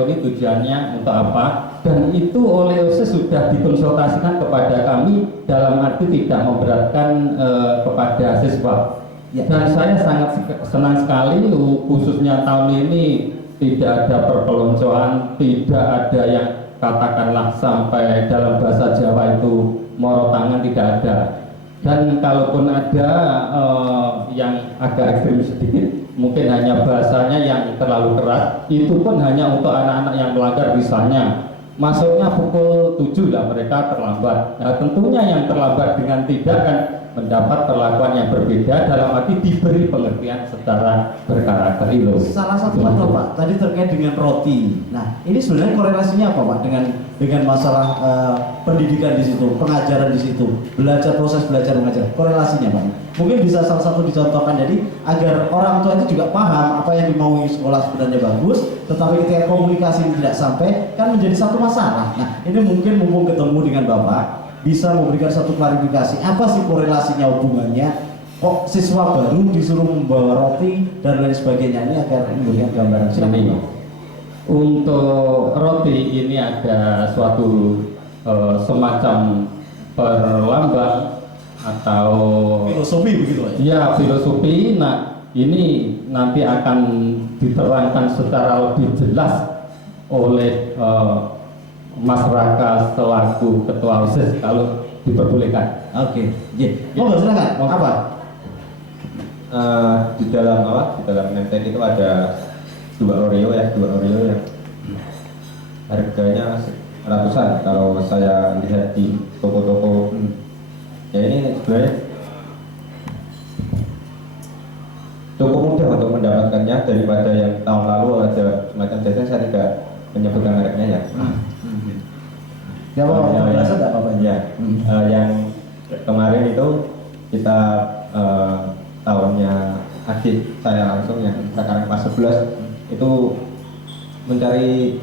ini tujuannya untuk apa, dan itu oleh OSIS sudah dikonsultasikan kepada kami, dalam arti tidak memberatkan kepada siswa. Dan saya sangat senang sekali, khususnya tahun ini tidak ada perpeloncoan, tidak ada yang katakanlah sampai dalam bahasa Jawa itu moro tangan, tidak ada. Dan kalaupun ada yang agak ekstrim sedikit, mungkin hanya bahasanya yang terlalu keras, itu pun hanya untuk anak-anak yang melanggar. Misalnya masuknya pukul 7 lah, mereka terlambat. Nah, tentunya yang terlambat dengan tidak kan mendapat perlakuan yang berbeda dalam arti diberi pengertian secara berkarakter itu. Salah satu contoh Pak, tadi terkait dengan roti. Nah, ini sebenarnya korelasinya apa Pak dengan masalah pendidikan di situ, pengajaran di situ, proses belajar mengajar. Korelasinya Pak. Mungkin bisa salah satu dicontohkan jadi agar orang tua itu juga paham apa yang dimaui sekolah sebenarnya bagus, tetapi ketika komunikasi ini tidak sampai kan menjadi satu masalah. Nah, ini mungkin mumpung ketemu dengan Bapak bisa memberikan satu klarifikasi apa sih korelasinya hubungannya kok siswa baru disuruh membawa roti dan lain sebagainya ini agar memberikan gambaran. Silakan. Untuk roti ini ada suatu semacam perlambang atau filosofi begitu ya? Iya, filosofi. Nah, ini nanti akan diterangkan secara lebih jelas oleh Mas Raka selaku Ketua OSIS kalau diperbolehkan. Oke, mau silakan. Mau apa? Di dalam nemtek itu ada dua Oreo yang harganya ratusan kalau saya lihat di toko-toko. Ya ini sebenarnya cukup mudah untuk mendapatkannya daripada yang tahun lalu ada semacam jajan, saya tidak menyebutkan mereknya ya. Ya, yang kemarin itu kita tahunnya adik saya langsung yang sekarang kelas 11 itu mencari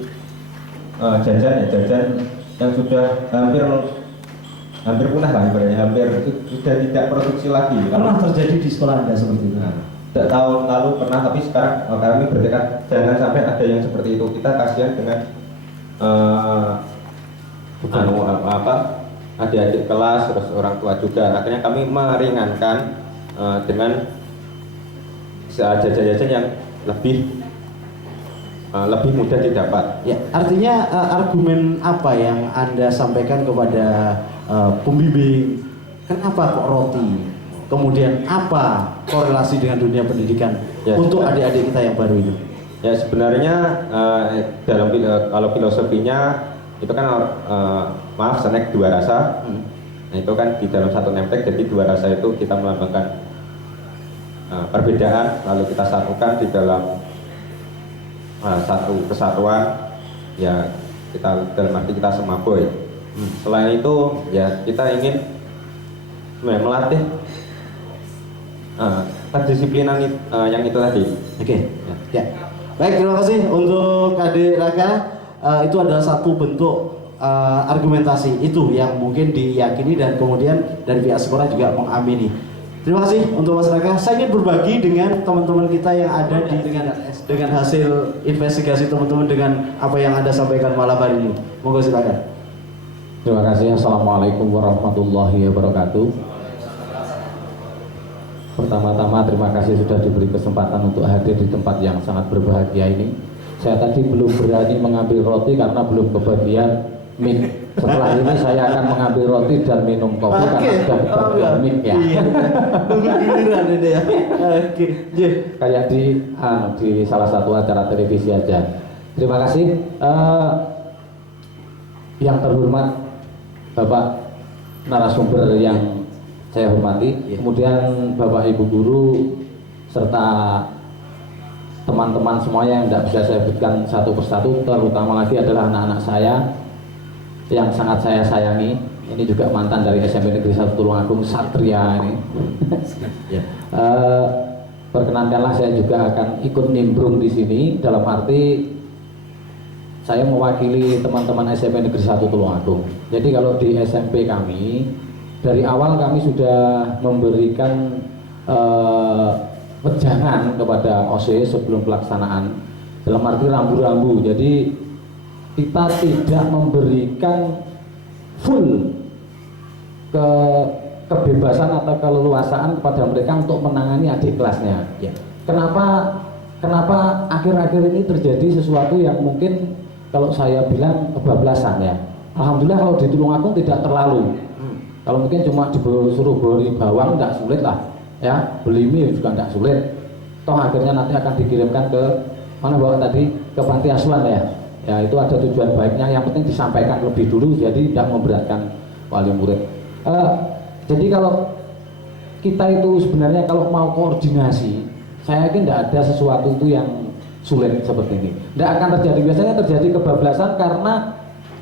jajan yang sudah hampir punah lah ibaratnya, hampir sudah tidak produksi lagi. Pernah terjadi di sekolah Anda seperti itu? Tahun lalu pernah, tapi sekarang kami bertekad jangan sampai ada yang seperti itu. Kita kasihan dengan adik-adik kelas, terus orang tua juga. Akhirnya kami meringankan dengan jajan-jajan yang lebih mudah didapat. Ya, artinya argumen apa yang Anda sampaikan kepada pembimbing? Kenapa kok roti? Kemudian apa korelasi dengan dunia pendidikan untuk adik-adik kita yang baru ini? Ya sebenarnya dalam kalau filosofinya itu kan snack dua rasa. Nah itu kan di dalam satu nemtek, jadi dua rasa itu kita melambangkan perbedaan lalu kita satukan di dalam satu kesatuan. Ya kita dalam arti kita semaboy. Selain itu ya kita ingin melatih kedisiplinan yang itu tadi. Oke. Ya. Baik, terima kasih untuk Adik Raka. Itu adalah satu bentuk argumentasi itu yang mungkin diyakini dan kemudian dari pihak sekolah juga mengamini. Terima kasih untuk Mas Raka. Saya ingin berbagi dengan teman-teman kita yang ada dengan hasil investigasi teman-teman dengan apa yang Anda sampaikan malam hari ini. Monggo silakan. Terima kasih. Assalamualaikum warahmatullahi wabarakatuh. Pertama-tama terima kasih sudah diberi kesempatan untuk hadir di tempat yang sangat berbahagia ini. Saya tadi belum berani mengambil roti karena belum kebagian mic. Setelah ini saya akan mengambil roti dan minum kopi karena sudah kebagian mic ya. Tunggu giliran ini ya. Oke. Kayak di salah satu acara televisi aja. Terima kasih. Yang terhormat Bapak narasumber yang saya hormati, kemudian Bapak Ibu guru serta teman-teman semuanya yang tidak bisa saya sebutkan satu persatu, terutama lagi adalah anak-anak saya yang sangat saya sayangi. Ini juga mantan dari SMP Negeri 1 Tulungagung, Satria ini. Perkenankanlah saya juga akan ikut nimbrung di sini dalam arti saya mewakili teman-teman SMP Negeri 1 Tulungagung. Jadi kalau di SMP kami dari awal kami sudah memberikan wejangan kepada OSIS sebelum pelaksanaan dalam arti rambu-rambu. Jadi kita tidak memberikan full kebebasan atau keleluasaan kepada mereka untuk menangani adik kelasnya. Kenapa akhir-akhir ini terjadi sesuatu yang mungkin kalau saya bilang kebablasan ya. Alhamdulillah kalau di Tulungagung tidak terlalu. Kalau mungkin cuma disuruh beli bawang nggak sulit lah, ya beli mie juga nggak sulit. Toh akhirnya nanti akan dikirimkan ke mana bawa tadi ke panti asuhan ya. Ya itu ada tujuan baiknya. Yang penting disampaikan lebih dulu, jadi tidak memberatkan wali murid. Jadi kalau kita itu sebenarnya kalau mau koordinasi, saya yakin tidak ada sesuatu itu yang sulit seperti ini. Tidak akan terjadi, biasanya terjadi kebablasan karena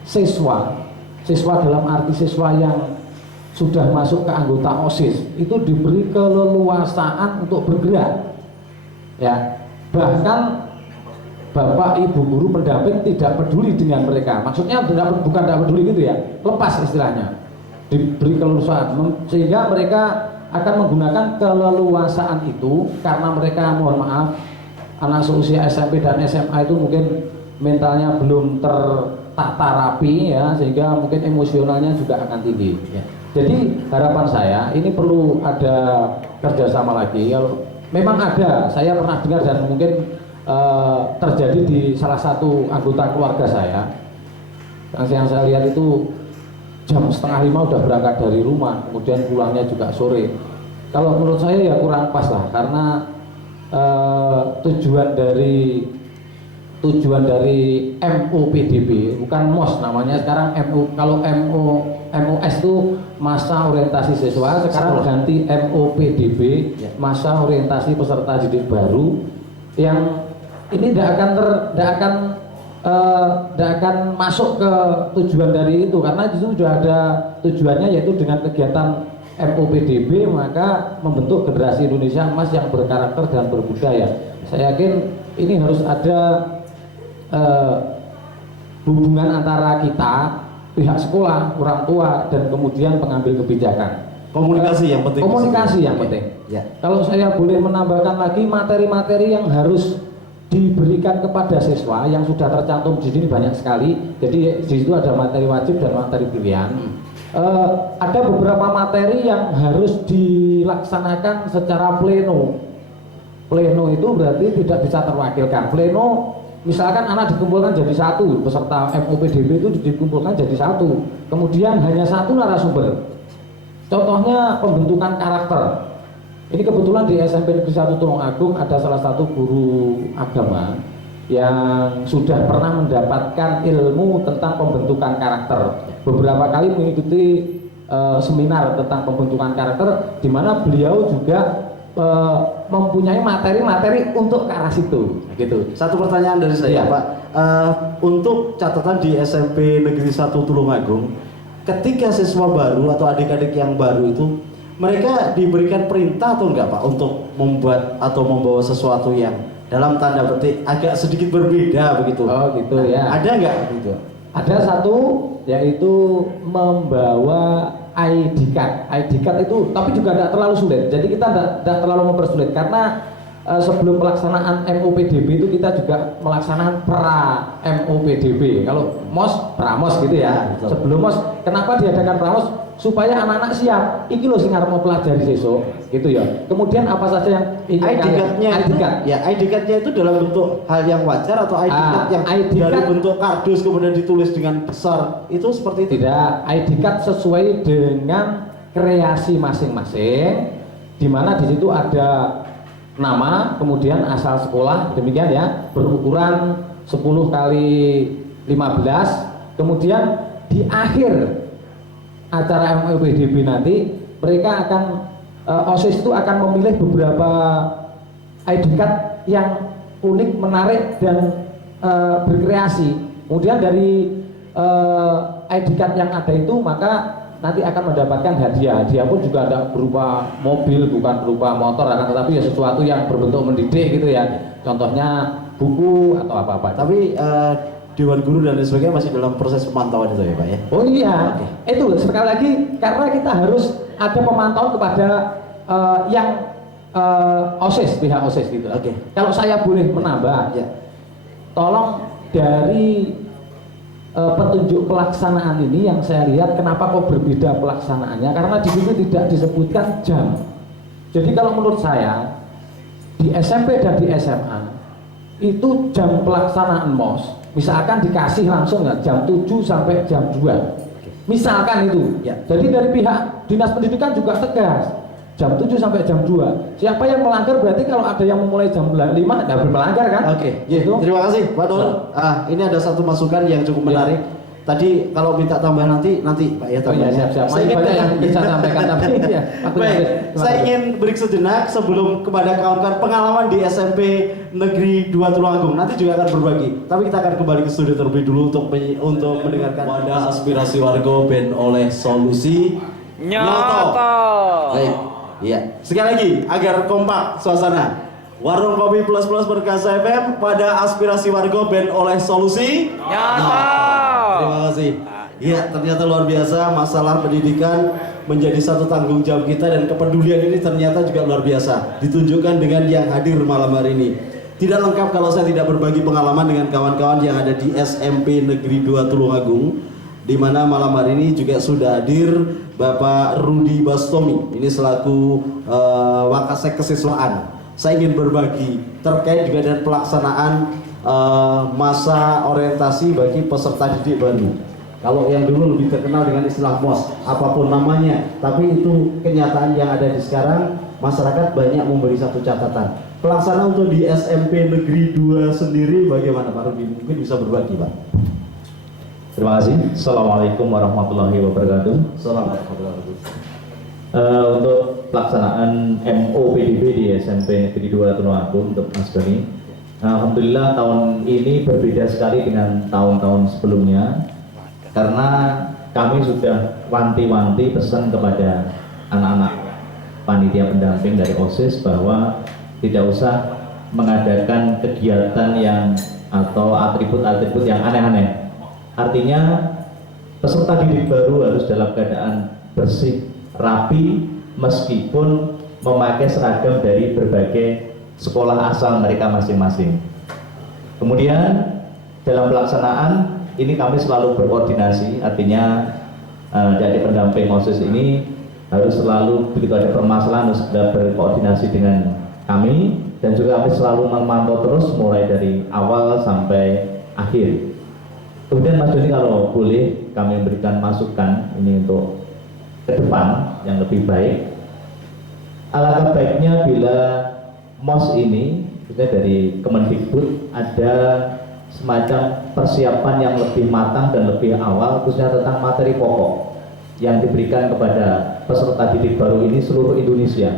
siswa dalam arti siswa yang sudah masuk ke anggota OSIS itu diberi keleluasaan untuk bergerak, ya. Bahkan bapak ibu guru pendamping tidak peduli dengan mereka, maksudnya bukan tidak peduli gitu ya, lepas istilahnya, diberi keleluasaan sehingga mereka akan menggunakan keleluasaan itu karena mereka, mohon maaf, anak seusia SMP dan SMA itu mungkin mentalnya belum tertata rapi ya, sehingga mungkin emosionalnya juga akan tinggi ya. Jadi harapan saya ini perlu ada kerjasama lagi. Kalau memang ada, saya pernah dengar dan mungkin terjadi di salah satu anggota keluarga saya. Yang saya lihat itu jam 4:30 udah berangkat dari rumah, kemudian pulangnya juga sore. Kalau menurut saya ya kurang pas lah, karena tujuan dari MOPDB, bukan MOS namanya sekarang, kalau MOS itu masa orientasi siswa, sekarang ganti MOPDB, masa orientasi peserta didik baru, yang ini tidak akan masuk ke tujuan dari itu, karena itu sudah ada tujuannya, yaitu dengan kegiatan MOPDB maka membentuk generasi Indonesia emas yang berkarakter dan berbudaya. Saya yakin ini harus ada hubungan antara kita, pihak sekolah, orang tua, dan kemudian pengambil kebijakan. Komunikasi yang penting. Komunikasi yang penting. Ya. Kalau saya boleh menambahkan lagi materi-materi yang harus diberikan kepada siswa yang sudah tercantum di sini banyak sekali. Jadi di situ ada materi wajib dan materi pilihan. Ada beberapa materi yang harus dilaksanakan secara pleno. Pleno itu berarti tidak bisa terwakilkan. Pleno, misalkan anak dikumpulkan jadi satu, peserta MOPDB itu dikumpulkan jadi satu, kemudian hanya satu narasumber. Contohnya pembentukan karakter. Ini kebetulan di SMP Negeri 1 Tulungagung ada salah satu guru agama yang sudah pernah mendapatkan ilmu tentang pembentukan karakter. Beberapa kali mengikuti seminar tentang pembentukan karakter, di mana beliau juga mempunyai materi-materi untuk ke arah situ. Gitu. Satu pertanyaan dari saya, ya, Pak. Untuk catatan di SMP Negeri 1 Tulungagung, ketika siswa baru atau adik-adik yang baru itu, mereka diberikan perintah atau enggak, Pak, untuk membuat atau membawa sesuatu yang dalam tanda petik agak sedikit berbeda begitu? Oh gitu ya. Ada enggak gitu? Ada satu, yaitu membawa ID card. ID card itu, tapi juga tidak terlalu sulit. Jadi kita tidak terlalu mempersulit, karena sebelum pelaksanaan MOPDB itu kita juga melaksanakan pra MOPDB. Kalau MOS, pra-MOS gitu ya. Sebelum MOS, kenapa diadakan pra-MOS? Supaya anak-anak siap. Iki loh sing arep mau pelajari sesuk, gitu ya. Kemudian apa saja yang ID card-nya itu, ya ID card-nya itu dalam bentuk hal yang wajar atau ID card yang dari bentuk kardus kemudian ditulis dengan besar, itu seperti itu? Tidak, ID card sesuai dengan kreasi masing-masing, di mana di situ ada nama, kemudian asal sekolah, demikian ya, berukuran 10 kali 15. Kemudian di akhir acara MOPDB nanti mereka akan OSIS itu akan memilih beberapa ID card yang unik, menarik, dan berkreasi. Kemudian dari ID card yang ada itu maka nanti akan mendapatkan hadiah. Hadiah pun juga ada berupa mobil, bukan berupa motor, akan tetapi ya sesuatu yang berbentuk mendidik gitu ya. Contohnya buku atau apa-apa. Tapi Dewan Guru dan lain sebagainya masih dalam proses pemantauan itu ya, Pak ya? Oh iya, itu sekali lagi karena kita harus ada pemantauan kepada yang OSIS, pihak OSIS gitu. Kalau saya boleh menambah, tolong dari petunjuk pelaksanaan ini yang saya lihat, kenapa kok berbeda pelaksanaannya, karena di situ tidak disebutkan jam. Jadi kalau menurut saya di SMP dan di SMA itu jam pelaksanaan MOS misalkan dikasih langsung ya, jam 7 sampai jam 2 misalkan itu ya. Jadi dari pihak Dinas Pendidikan juga tegas jam 7 sampai jam 2. Siapa yang melanggar berarti kalau ada yang memulai jam 5 tidak melanggar kan? Oke, gitu. Terima kasih Pak Nur. Ini ada satu masukan yang cukup menarik. Tadi kalau minta tambah nanti Pak ya Oh iya, tambahnya. siap-siap. Saya ingin Banyak yang bisa sampaikan tapi ya. Baik, saya ingin break sejenak sebelum kepada kawan-kawan pengalaman di SMP Negeri 2 Tulungagung. Nanti juga akan berbagi. Tapi kita akan kembali ke studio terlebih dulu untuk mendengarkan wadah aspirasi warga Ben oleh Solusi Nyoto. Baik, iya. Sekali lagi agar kompak suasana. Warung Kopi Plus Plus Perkasa FM pada aspirasi warga Ben oleh Solusi Nyoto. Terima kasih. Iya, ternyata luar biasa masalah pendidikan menjadi satu tanggung jawab kita dan kepedulian ini ternyata juga luar biasa. Ditunjukkan dengan yang hadir malam hari ini. Tidak lengkap kalau saya tidak berbagi pengalaman dengan kawan-kawan yang ada di SMP Negeri 2 Tulungagung, di mana malam hari ini juga sudah hadir Bapak Rudi Bastomi. Ini selaku Wakasek Kesiswaan. Saya ingin berbagi terkait juga dengan pelaksanaan masa orientasi bagi peserta didik baru. Kalau yang dulu lebih terkenal dengan istilah MOS, apapun namanya, tapi itu kenyataan yang ada di sekarang, masyarakat banyak memberi satu catatan. Pelaksanaan untuk di SMP Negeri 2 sendiri bagaimana Pak Rudi? Mungkin bisa berbagi Pak. Terima kasih. Assalamualaikum warahmatullahi wabarakatuh. Assalamualaikum warahmatullahi wabarakatuh. Untuk pelaksanaan MOPDB di SMP Negeri 2 Tulungagung untuk Mas Doni, alhamdulillah tahun ini berbeda sekali dengan tahun-tahun sebelumnya karena kami sudah wanti-wanti pesan kepada anak-anak panitia pendamping dari OSIS bahwa tidak usah mengadakan kegiatan yang atau atribut-atribut yang aneh-aneh. Artinya peserta didik baru harus dalam keadaan bersih, rapi, meskipun memakai seragam dari berbagai sekolah asal mereka masing-masing. Kemudian dalam pelaksanaan ini kami selalu berkoordinasi, artinya dari pendamping OSIS ini harus selalu begitu ada permasalahan harus segera berkoordinasi dengan kami, dan juga kami selalu memantau terus mulai dari awal sampai akhir. Kemudian Mas Doni kalau boleh kami memberikan masukan ini untuk ke depan yang lebih baik. Alangkah baiknya bila MOS ini, khususnya dari Kemendikbud, ada semacam persiapan yang lebih matang dan lebih awal, khususnya tentang materi pokok yang diberikan kepada peserta didik baru ini seluruh Indonesia.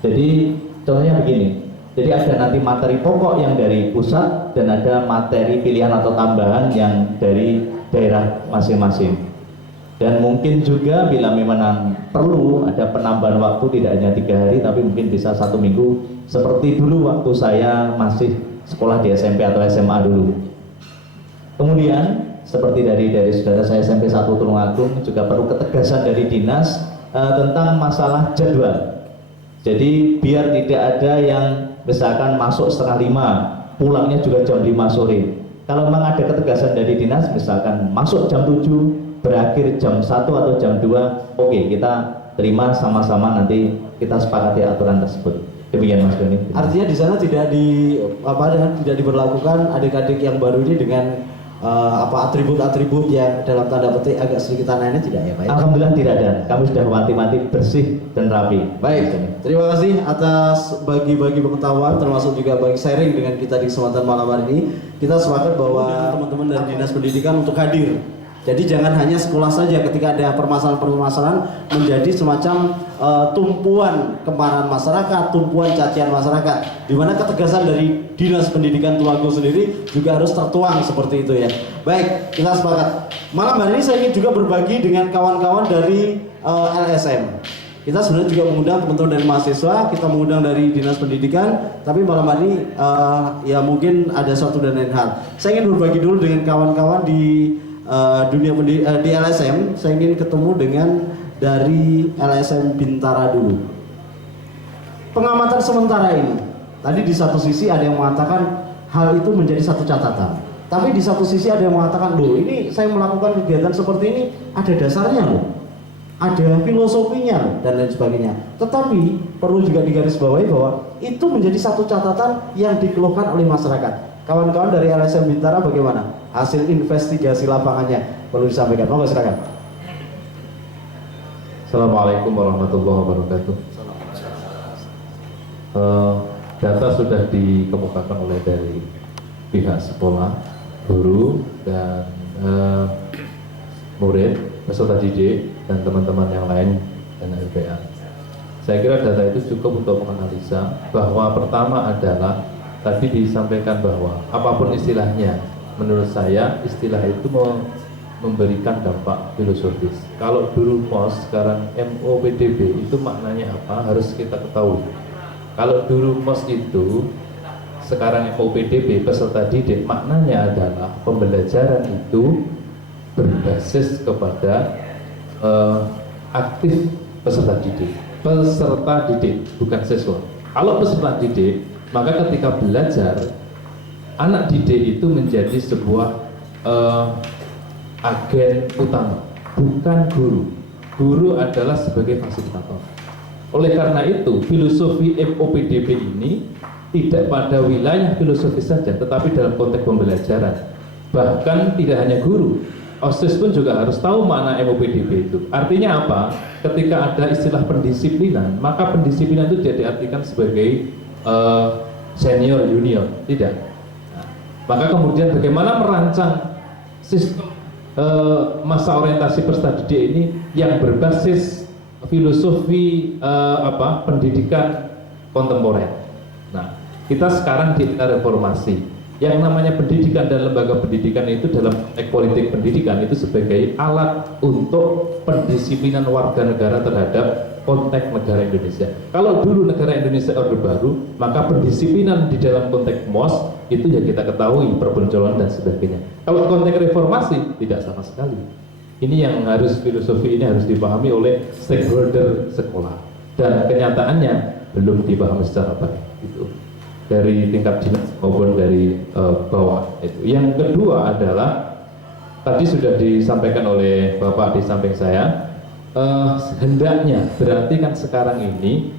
Jadi contohnya begini, jadi ada nanti materi pokok yang dari pusat dan ada materi pilihan atau tambahan yang dari daerah masing-masing. Dan mungkin juga bila memang perlu ada penambahan waktu tidak hanya 3 hari tapi mungkin bisa 1 minggu seperti dulu waktu saya masih sekolah di SMP atau SMA dulu. Kemudian seperti dari saudara saya SMP 1 Tulungagung juga perlu ketegasan dari dinas tentang masalah jadwal. Jadi biar tidak ada yang misalkan masuk 4:30, pulangnya juga jam 5 sore. Kalau memang ada ketegasan dari dinas, misalkan masuk jam 7, berakhir jam 1 atau jam 2, oke, kita terima sama-sama, nanti kita sepakati aturan tersebut. Demikian Mas Doni. Artinya di sana tidak tidak diberlakukan adik-adik yang baru ini dengan atribut-atribut yang dalam tanda petik agak sedikit aneh-aneh, tidak ya Pak? Alhamdulillah tidak ada. Kami sudah wanti-wanti bersih dan rapi. Baik, terima kasih atas bagi-bagi pengetahuan termasuk juga bagi sharing dengan kita di kesempatan malam hari ini. Kita sepakat bahwa teman-teman dari Dinas Pendidikan untuk hadir. Jadi jangan hanya sekolah saja ketika ada permasalahan-permasalahan menjadi semacam tumpuan kemarahan masyarakat, tumpuan cacian masyarakat, di mana ketegasan dari Dinas Pendidikan Tulungagung sendiri juga harus tertuang seperti itu ya. Baik, kita sepakat. Malam hari ini saya ingin juga berbagi dengan kawan-kawan dari LSM. Kita sebenarnya juga mengundang teman-teman dari mahasiswa, kita mengundang dari Dinas Pendidikan, tapi malam hari ini ya mungkin ada satu dan lain hal. Saya ingin berbagi dulu dengan kawan-kawan di di LSM. Saya ingin ketemu dengan dari LSM Bintara dulu. Pengamatan sementara ini, tadi di satu sisi ada yang mengatakan hal itu menjadi satu catatan, tapi di satu sisi ada yang mengatakan, loh ini saya melakukan kegiatan seperti ini ada dasarnya loh, ada filosofinya dan lain sebagainya. Tetapi perlu juga digarisbawahi bahwa itu menjadi satu catatan yang dikeluhkan oleh masyarakat. Kawan-kawan dari LSM Bintara bagaimana? Hasil investigasi lapangannya perlu disampaikan. Monggo silakan. Assalamualaikum warahmatullahi wabarakatuh. Data sudah dikemukakan oleh dari pihak sekolah, guru, dan murid, peserta didik, dan teman-teman yang lain dan LPA. Saya kira data itu cukup untuk menganalisa bahwa pertama adalah tadi disampaikan bahwa apapun istilahnya, menurut saya istilah itu memberikan dampak filosofis. Kalau dulu MOS, sekarang MOPDB itu maknanya apa harus kita ketahui. Kalau dulu MOS itu, sekarang MOPDB peserta didik, maknanya adalah pembelajaran itu berbasis kepada aktif peserta didik. Peserta didik, bukan siswa. Kalau peserta didik, maka ketika belajar, anak didik itu menjadi sebuah agen utama, bukan guru. Guru adalah sebagai fasilitator. Oleh karena itu, filosofi MOPDB ini tidak pada wilayah filosofis saja, tetapi dalam konteks pembelajaran. Bahkan tidak hanya guru, OSIS pun juga harus tahu makna MOPDB itu. Artinya apa? Ketika ada istilah pendisiplinan, maka pendisiplinan itu tidak diartikan sebagai senior junior, tidak. Nah, maka kemudian bagaimana merancang sistem masa orientasi peserta didik ini yang berbasis filosofi pendidikan kontemporer. Nah, kita sekarang di era reformasi. Yang namanya pendidikan dan lembaga pendidikan itu dalam politik pendidikan itu sebagai alat untuk pendisiplinan warga negara terhadap konteks negara Indonesia. Kalau dulu negara Indonesia Orde Baru, maka pendisiplinan di dalam konteks MOS itu ya kita ketahui perboncolan dan sebagainya. Kalau konteks reformasi tidak sama sekali. Ini yang harus filosofi ini harus dipahami oleh stakeholder sekolah dan kenyataannya belum dipahami secara baik itu dari tingkat dinas maupun dari bawah itu. Yang kedua adalah tadi sudah disampaikan oleh Bapak di samping saya. Hendaknya berarti kan sekarang ini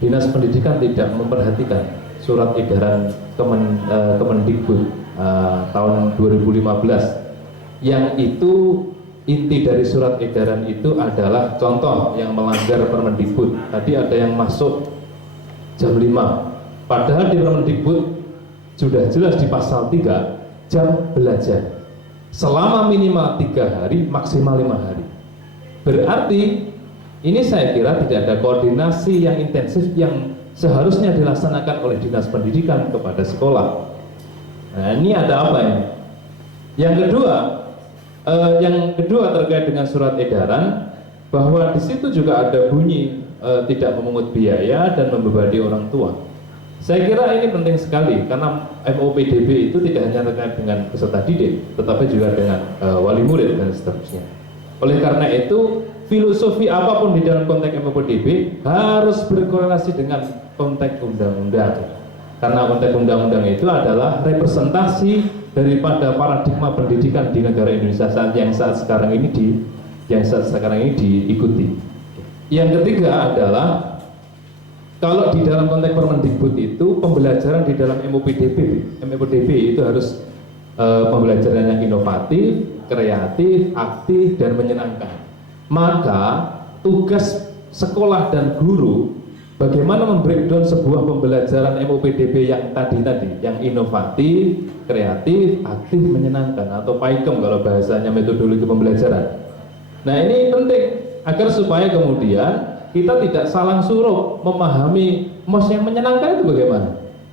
Dinas Pendidikan tidak memperhatikan surat edaran Kemendikbud tahun 2015 yang itu inti dari surat edaran itu adalah contoh yang melanggar Permendikbud. Tadi ada yang masuk jam 5, padahal di Permendikbud sudah jelas di pasal 3 jam belajar selama minimal 3 hari, maksimal 5 hari. Berarti ini saya kira tidak ada koordinasi yang intensif yang seharusnya dilaksanakan oleh Dinas Pendidikan kepada sekolah. Nah, ini ada apa ini? Yang kedua terkait dengan surat edaran, bahwa di situ juga ada bunyi tidak memungut biaya dan membebani orang tua. Saya kira ini penting sekali karena MOPDB itu tidak hanya terkait dengan peserta didik, tetapi juga dengan wali murid dan seterusnya. Oleh karena itu, filosofi apapun di dalam konteks MOPDB harus berkorelasi dengan konteks undang-undang. Karena konteks undang-undang itu adalah representasi daripada paradigma pendidikan di negara Indonesia yang saat sekarang ini diikuti. Yang ketiga adalah kalau di dalam konteks Permendikbud itu pembelajaran di dalam MOPDB itu harus pembelajaran yang inovatif, kreatif, aktif, dan menyenangkan. Maka tugas sekolah dan guru bagaimana membreakdown sebuah pembelajaran MOPDB yang tadi yang inovatif, kreatif, aktif, menyenangkan atau PAIKEM kalau bahasanya metodologi pembelajaran. Nah, ini penting agar supaya kemudian kita tidak salang suruh memahami MOS yang menyenangkan itu bagaimana.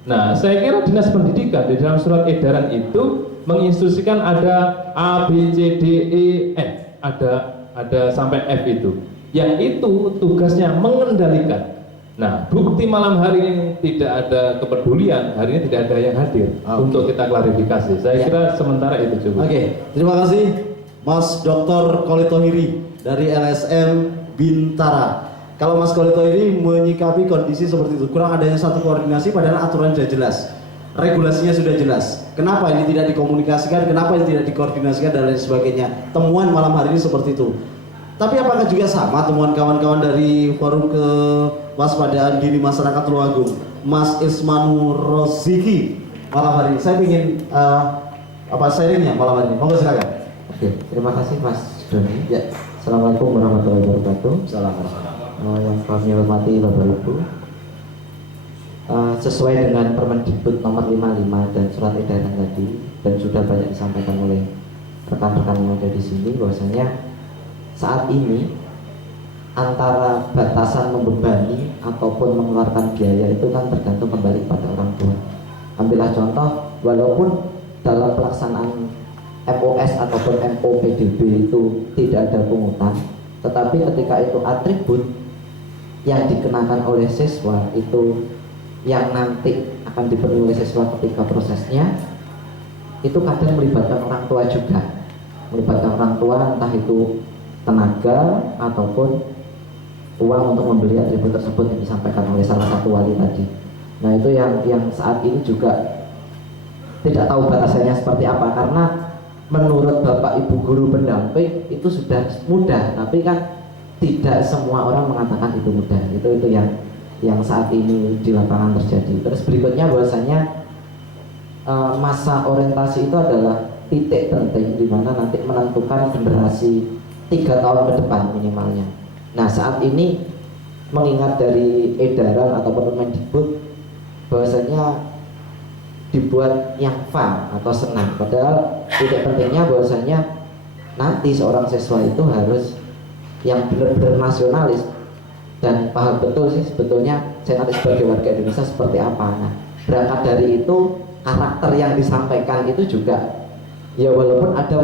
Nah, saya kira Dinas Pendidikan di dalam surat edaran itu menginstruksikan ada A, B, C, D, E, F, ada sampai F itu. Yang itu tugasnya mengendalikan. Nah, bukti malam hari ini tidak ada kepedulian, hari ini tidak ada yang hadir untuk kita klarifikasi. Saya kira sementara itu cukup. Terima kasih Mas Dr. Kolitohiri dari LSM Bintara. Kalau Mas Kolitohiri menyikapi kondisi seperti itu, kurang adanya satu koordinasi padahal aturan sudah jelas, regulasinya sudah jelas. Kenapa ini tidak dikomunikasikan, kenapa ini tidak dikoordinasikan dan lain sebagainya. Temuan malam hari ini seperti itu. Tapi apakah juga sama temuan kawan-kawan dari Forum Kewaspadaan Dini Masyarakat Tulungagung, Mas Ismanu Roziki malam hari ini? Saya ingin sharingnya malam hari ini. Monggo silakan. Oke, terima kasih Mas Doni. Ya. Assalamualaikum warahmatullahi wabarakatuh. Assalamualaikum. Yang kami hormati Bapak Ibu, sesuai dengan Permendikbud nomor 55 dan surat edaran tadi dan sudah banyak disampaikan oleh rekan-rekan yang ada di sini bahwasanya saat ini antara batasan membebani ataupun mengeluarkan biaya itu kan tergantung kembali pada orang tua. Ambillah contoh, walaupun dalam pelaksanaan MOS ataupun MOPDB itu tidak ada pungutan, tetapi ketika itu atribut yang dikenakan oleh siswa itu yang nanti akan dipenuhi oleh siswa ketika prosesnya itu kadang melibatkan orang tua juga, melibatkan orang tua entah itu tenaga ataupun uang untuk membeli atribut tersebut yang disampaikan oleh salah satu wali tadi. Nah itu yang saat ini juga tidak tahu batasannya seperti apa, karena menurut Bapak Ibu guru pendamping itu sudah mudah, tapi kan tidak semua orang mengatakan itu mudah. Itu yang saat ini di lapangan terjadi. Terus berikutnya bahwasanya masa orientasi itu adalah titik penting di mana nanti menentukan generasi 3 tahun ke depan minimalnya. Nah saat ini mengingat dari edaran ataupun Mendikbud bahwasanya dibuat yang fun atau senang, padahal titik pentingnya bahwasanya nanti seorang siswa itu harus yang benar-benar nasionalis dan paham betul sih sebetulnya saya nanti sebagai warga Indonesia seperti apa. Nah berangkat dari itu karakter yang disampaikan itu juga ya walaupun ada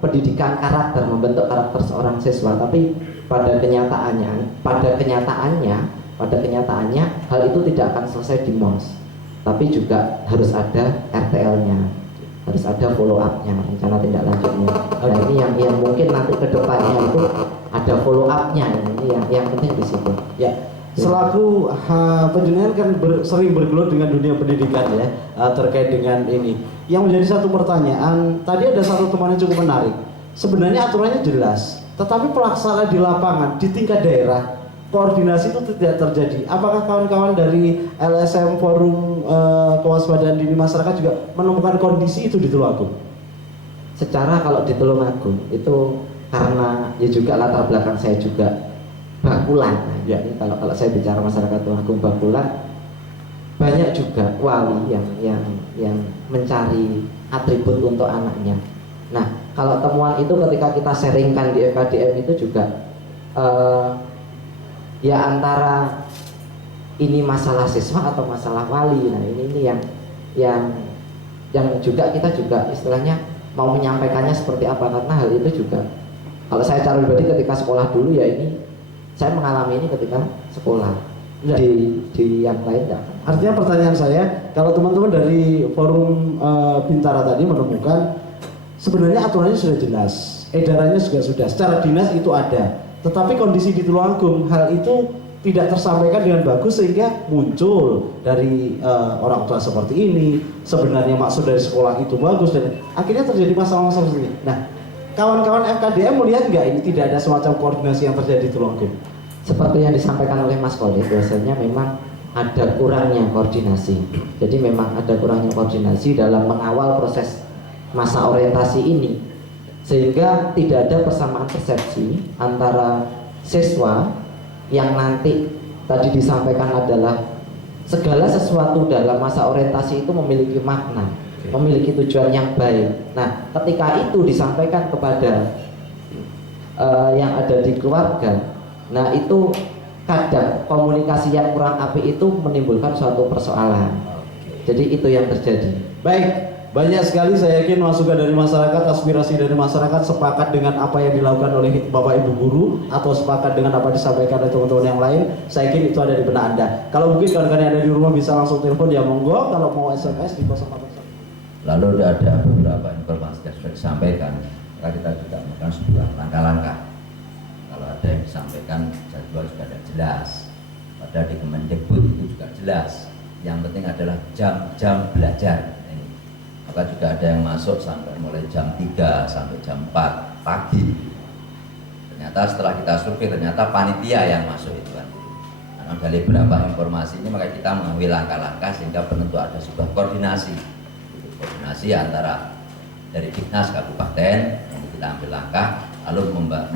pendidikan karakter, membentuk karakter seorang siswa, tapi pada kenyataannya hal itu tidak akan selesai di MOS, tapi juga harus ada RTL-nya, harus ada follow up-nya, rencana tindak lanjutnya. Nah ini yang mungkin nanti ke depannya itu ada follow up-nya, ini yang penting di situ. Ya, selaku penjenengan kan sering bergelut dengan dunia pendidikan ya, terkait dengan ini. Yang menjadi satu pertanyaan, tadi ada satu teman yang cukup menarik. Sebenarnya aturannya jelas, tetapi pelaksanaan di lapangan di tingkat daerah koordinasi itu tidak terjadi. Apakah kawan-kawan dari LSM Forum Kewaspadaan Dini Masyarakat juga menemukan kondisi itu di Tulungagung? Secara kalau di Tulungagung itu karena ya juga latar belakang saya juga Bakulan. Nah, ya. Kalau saya bicara masyarakat Tulungagung Bakulan, banyak juga wali yang mencari atribut untuk anaknya. Nah, kalau temuan itu ketika kita sharingkan di FKDM itu juga ya antara ini masalah siswa atau masalah wali. Nah ini yang juga kita juga istilahnya mau menyampaikannya seperti apa, karena hal itu juga kalau saya cara pribadi ketika sekolah dulu ya ini saya mengalami ini ketika sekolah di yang lain enggak. Artinya pertanyaan saya, kalau teman-teman dari Forum Bintara tadi menemukan sebenarnya aturannya sudah jelas, edarannya juga sudah, secara dinas itu ada, tetapi kondisi di Tulungagung hal itu tidak tersampaikan dengan bagus sehingga muncul dari orang tua seperti ini. Sebenarnya maksud dari sekolah itu bagus dan akhirnya terjadi masalah-masalah seperti ini. Nah, kawan-kawan FKDM melihat nggak ini tidak ada semacam koordinasi yang terjadi di Tulungagung? Seperti yang disampaikan oleh Mas Khalid, biasanya memang ada kurangnya koordinasi. Jadi memang ada kurangnya koordinasi dalam mengawal proses masa orientasi ini, sehingga tidak ada persamaan persepsi antara siswa yang nanti tadi disampaikan adalah segala sesuatu dalam masa orientasi itu memiliki makna, memiliki tujuan yang baik. Nah, ketika itu disampaikan kepada yang ada di keluarga, nah itu kadang komunikasi yang kurang apik itu menimbulkan suatu persoalan. Jadi itu yang terjadi. Baik, banyak sekali saya yakin masukan dari masyarakat, aspirasi dari masyarakat sepakat dengan apa yang dilakukan oleh Bapak Ibu guru atau sepakat dengan apa yang disampaikan oleh teman-teman yang lain. Saya yakin itu ada di benak Anda. Kalau mungkin kawan-kawan yang ada di rumah bisa langsung telepon ya monggo, kalau mau SMS di 041. Lalu ada beberapa informasi yang sudah disampaikan, maka kita juga melakukan sebuah langkah-langkah. Kalau ada yang disampaikan jadwal sudah ada jelas, pada di Kemendikbud itu juga jelas. Yang penting adalah jam-jam belajar. Maka juga ada yang masuk sampai mulai jam 3 sampai jam 4 pagi. Ternyata setelah kita survei ternyata panitia yang masuk itu kan. Karena dari beberapa informasi ini maka kita mengambil langkah-langkah sehingga penentu ada sebuah koordinasi. Koordinasi antara dari Dinas Kabupaten yang kita ambil langkah lalu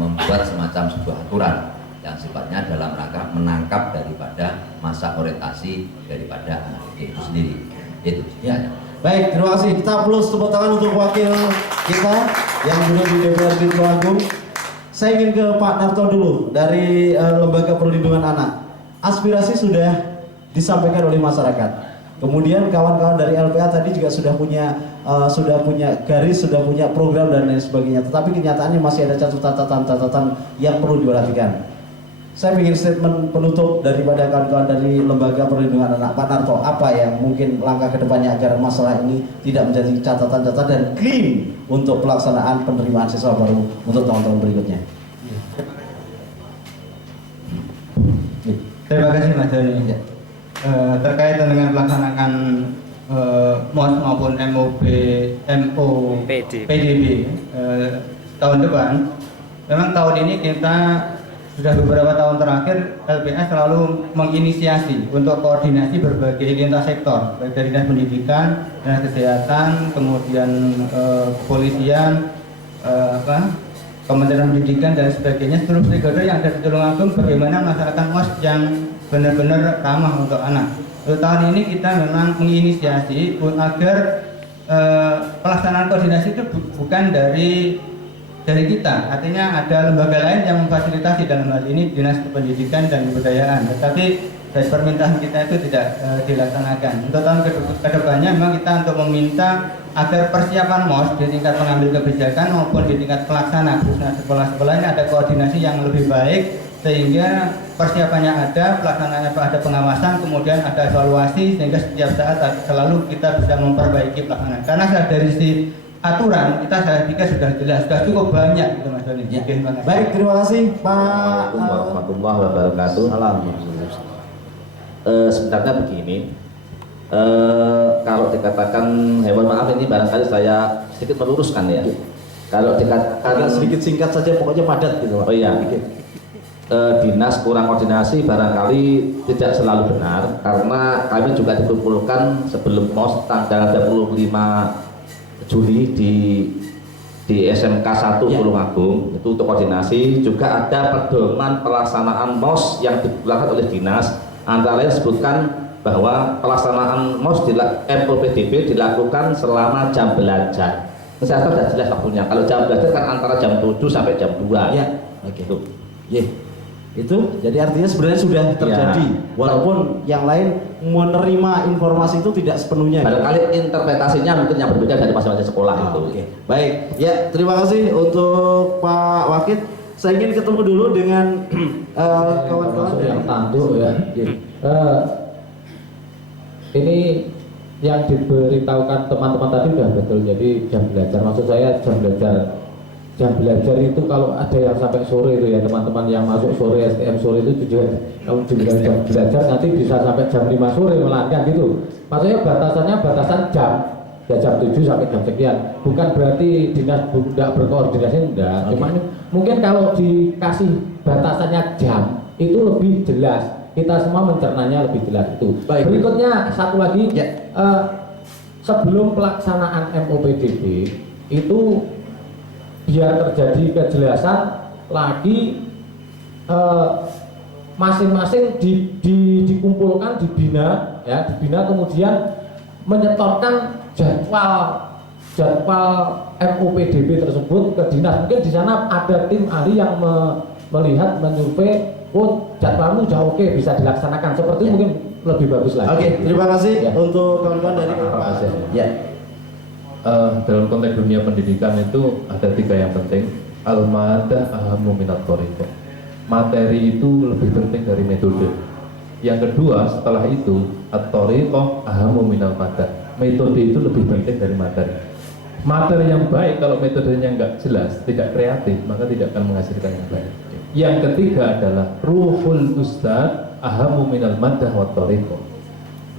membuat semacam sebuah aturan yang sifatnya dalam rangka menangkap daripada masa orientasi daripada anak didik itu sendiri. Itu ya. Baik, terima kasih. Kita plus tepuk tangan untuk wakil kita yang duduk di DPRD Tulungagung. Saya ingin ke Pak Narto dulu dari Lembaga Perlindungan Anak. Aspirasi sudah disampaikan oleh masyarakat. Kemudian kawan-kawan dari LPA tadi juga sudah punya garis, sudah punya program dan lain sebagainya. Tetapi kenyataannya masih ada catatan yang perlu diperhatikan. Saya ingin statement penutup daripada kawan-kawan dari Lembaga Perlindungan Anak. Pak Narto, apa yang mungkin langkah kedepannya agar masalah ini tidak menjadi catatan-catatan dan clean untuk pelaksanaan penerimaan siswa baru untuk tahun-tahun berikutnya? Terima kasih Mas Joni. Terkait dengan pelaksanaan MOS maupun PDB tahun depan, memang tahun ini kita sudah beberapa tahun terakhir LPA selalu menginisiasi untuk koordinasi berbagai lintas sektor, baik dari dinas pendidikan, dinas kesehatan, kemudian kepolisian, Kementerian Pendidikan dan sebagainya, seluruh stakeholder yang ada di Tulungagung, bagaimana masyarakat MOS yang benar-benar ramah untuk anak. Untuk tahun ini kita memang menginisiasi agar pelaksanaan koordinasi itu bukan dari kita, artinya ada lembaga lain yang memfasilitasi, dalam hal ini Dinas Pendidikan dan Kebudayaan, tetapi dari permintaan kita itu tidak dilaksanakan. Untuk tahun kedepannya memang kita untuk meminta agar persiapan MOS di tingkat pengambil kebijakan maupun di tingkat pelaksana khususnya sekolah-sekolah ini ada koordinasi yang lebih baik, sehingga persiapannya ada, pelaksanaannya ada pengawasan, kemudian ada evaluasi, sehingga setiap saat selalu kita bisa memperbaiki pelaksanaan. Karena dari si aturan kita saya pikir sudah jelas, sudah cukup banyak gitu Mas Doni. Ya. Baik, terima kasih Pak. Assalamualaikum warahmatullahi wabarakatuh. Sebenarnya begini, kalau dikatakan hewan maaf ini barangkali saya sedikit meluruskan ya. Kalau dikatakan sedikit singkat saja, pokoknya padat gitu Pak. Oh iya. Dinas kurang koordinasi barangkali tidak selalu benar, karena kami juga dikumpulkan sebelum MOS tanggal 25 Juli di SMK 1 Tulungagung itu untuk koordinasi. Juga ada pedoman pelaksanaan MOS yang dikeluarkan oleh dinas, antara lain disebutkan bahwa pelaksanaan MOS di MOPDB dilakukan selama jam belajar. Saya sudah jelas waktunya. Kalau jam belajar kan antara jam 7 sampai jam 2. Ya, oke. Itu jadi artinya sebenarnya sudah terjadi, walaupun yang lain menerima informasi itu tidak sepenuhnya. Barangkali interpretasinya mungkin yang berbeda dari masing-masing sekolah itu. Oke. Baik, ya terima kasih untuk Pak Wakid. Saya ingin ketemu dulu dengan kawan-kawan yang tanduk ya. Ini yang diberitahukan teman-teman tadi sudah betul. Jadi jam belajar, maksud saya jam belajar itu kalau ada yang sampai sore itu ya, teman-teman yang masuk sore STM sore itu juga kalau dibilang jam belajar nanti bisa sampai jam 5 sore malah kan gitu. Maksudnya batasan jam ya, jam 7 sampai jam sekian. Bukan berarti dinas tidak berkoordinasi, enggak. Cuma mungkin kalau dikasih batasannya jam itu lebih jelas, kita semua mencernanya lebih jelas itu. Baik. Berikutnya satu lagi sebelum pelaksanaan MOPDB itu biar terjadi kejelasan lagi, masing-masing dikumpulkan, dibina kemudian menyetorkan jadwal MOPDB tersebut ke dinas. Mungkin di sana ada tim ahli yang melihat, menyurvei, oh jadwalmu sudah oke, bisa dilaksanakan seperti mungkin lebih bagus lagi. Oke, terima kasih untuk kawan-kawan dari dalam konteks dunia pendidikan itu ada 3 yang penting. Al-madah ahammu minat thoriqah. Materi itu lebih penting dari metode. Yang kedua setelah itu at-thoriqah ahammu minal madah. Metode itu lebih penting dari materi. Materi yang baik kalau metodenya nggak jelas, tidak kreatif, maka tidak akan menghasilkan yang baik. Yang ketiga adalah ruhul ustad ahammu minal madah wa thoriqah.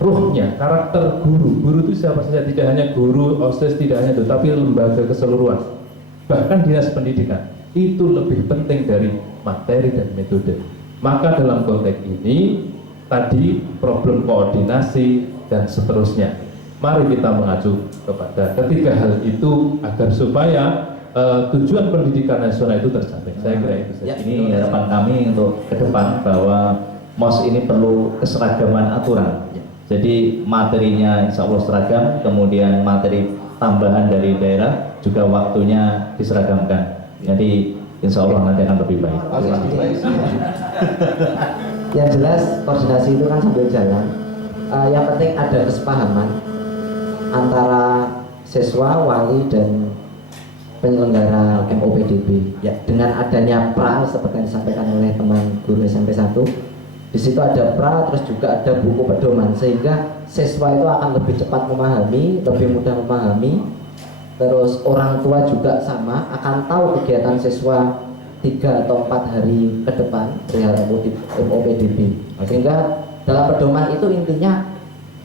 Ruhnya, karakter guru itu siapa saja, tidak hanya guru, OSIS, tidak hanya itu, tapi lembaga keseluruhan, bahkan dinas pendidikan itu lebih penting dari materi dan metode. Maka dalam konteks ini tadi problem koordinasi dan seterusnya, mari kita mengacu kepada ketiga hal itu agar supaya tujuan pendidikan nasional itu tercapai. Saya kira itu saja. Ini harapan kami untuk ke depan bahwa MOS ini perlu keseragaman aturan. Jadi materinya insya Allah seragam, kemudian materi tambahan dari daerah juga waktunya diseragamkan. Jadi insya Allah nanti akan lebih baik. Yang jelas koordinasi itu kan sambil jalan. Yang penting ada kesepahaman antara siswa, wali, dan penyelenggara MOPDB. Ya, dengan adanya pra seperti yang disampaikan oleh teman guru SMP 1, di situ ada pra, terus juga ada buku pedoman, sehingga siswa itu akan lebih cepat memahami, lebih mudah memahami. Terus orang tua juga sama akan tahu kegiatan siswa 3 atau 4 hari ke depan perihal MOPDB. Sehingga dalam pedoman itu intinya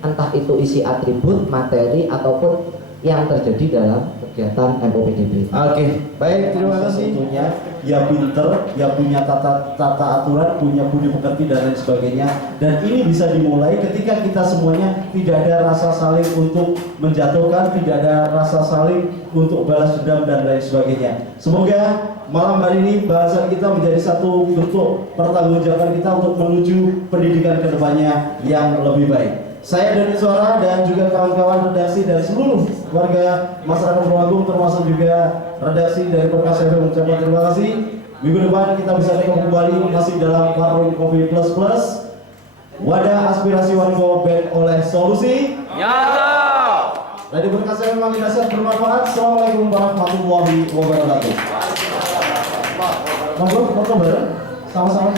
entah itu isi atribut, materi, ataupun yang terjadi dalam kegiatan MOPDB. Oke, baik, terima kasih. Tentunya ya pinter, ya punya tata aturan, punya budi pekerti dan lain sebagainya. Dan ini bisa dimulai ketika kita semuanya tidak ada rasa saling untuk menjatuhkan, tidak ada rasa saling untuk balas dendam dan lain sebagainya. Semoga malam hari ini bahasan kita menjadi satu bentuk pertanggungjawaban kita untuk menuju pendidikan kedepannya yang lebih baik. Saya dari Suara dan juga kawan-kawan redaksi dan seluruh warga masyarakat Tulungagung termasuk juga redaksi dari Perkasa FM mengucapkan terima kasih. Minggu depan kita bisa ketemu kembali masih dalam Warung Kopi Plus Plus, wadah aspirasi warga band oleh Solusi. Dari Perkasa FM makin dasar bermanfaat. Assalamualaikum warahmatullahi wabarakatuh. Monggo foto bareng sama-sama.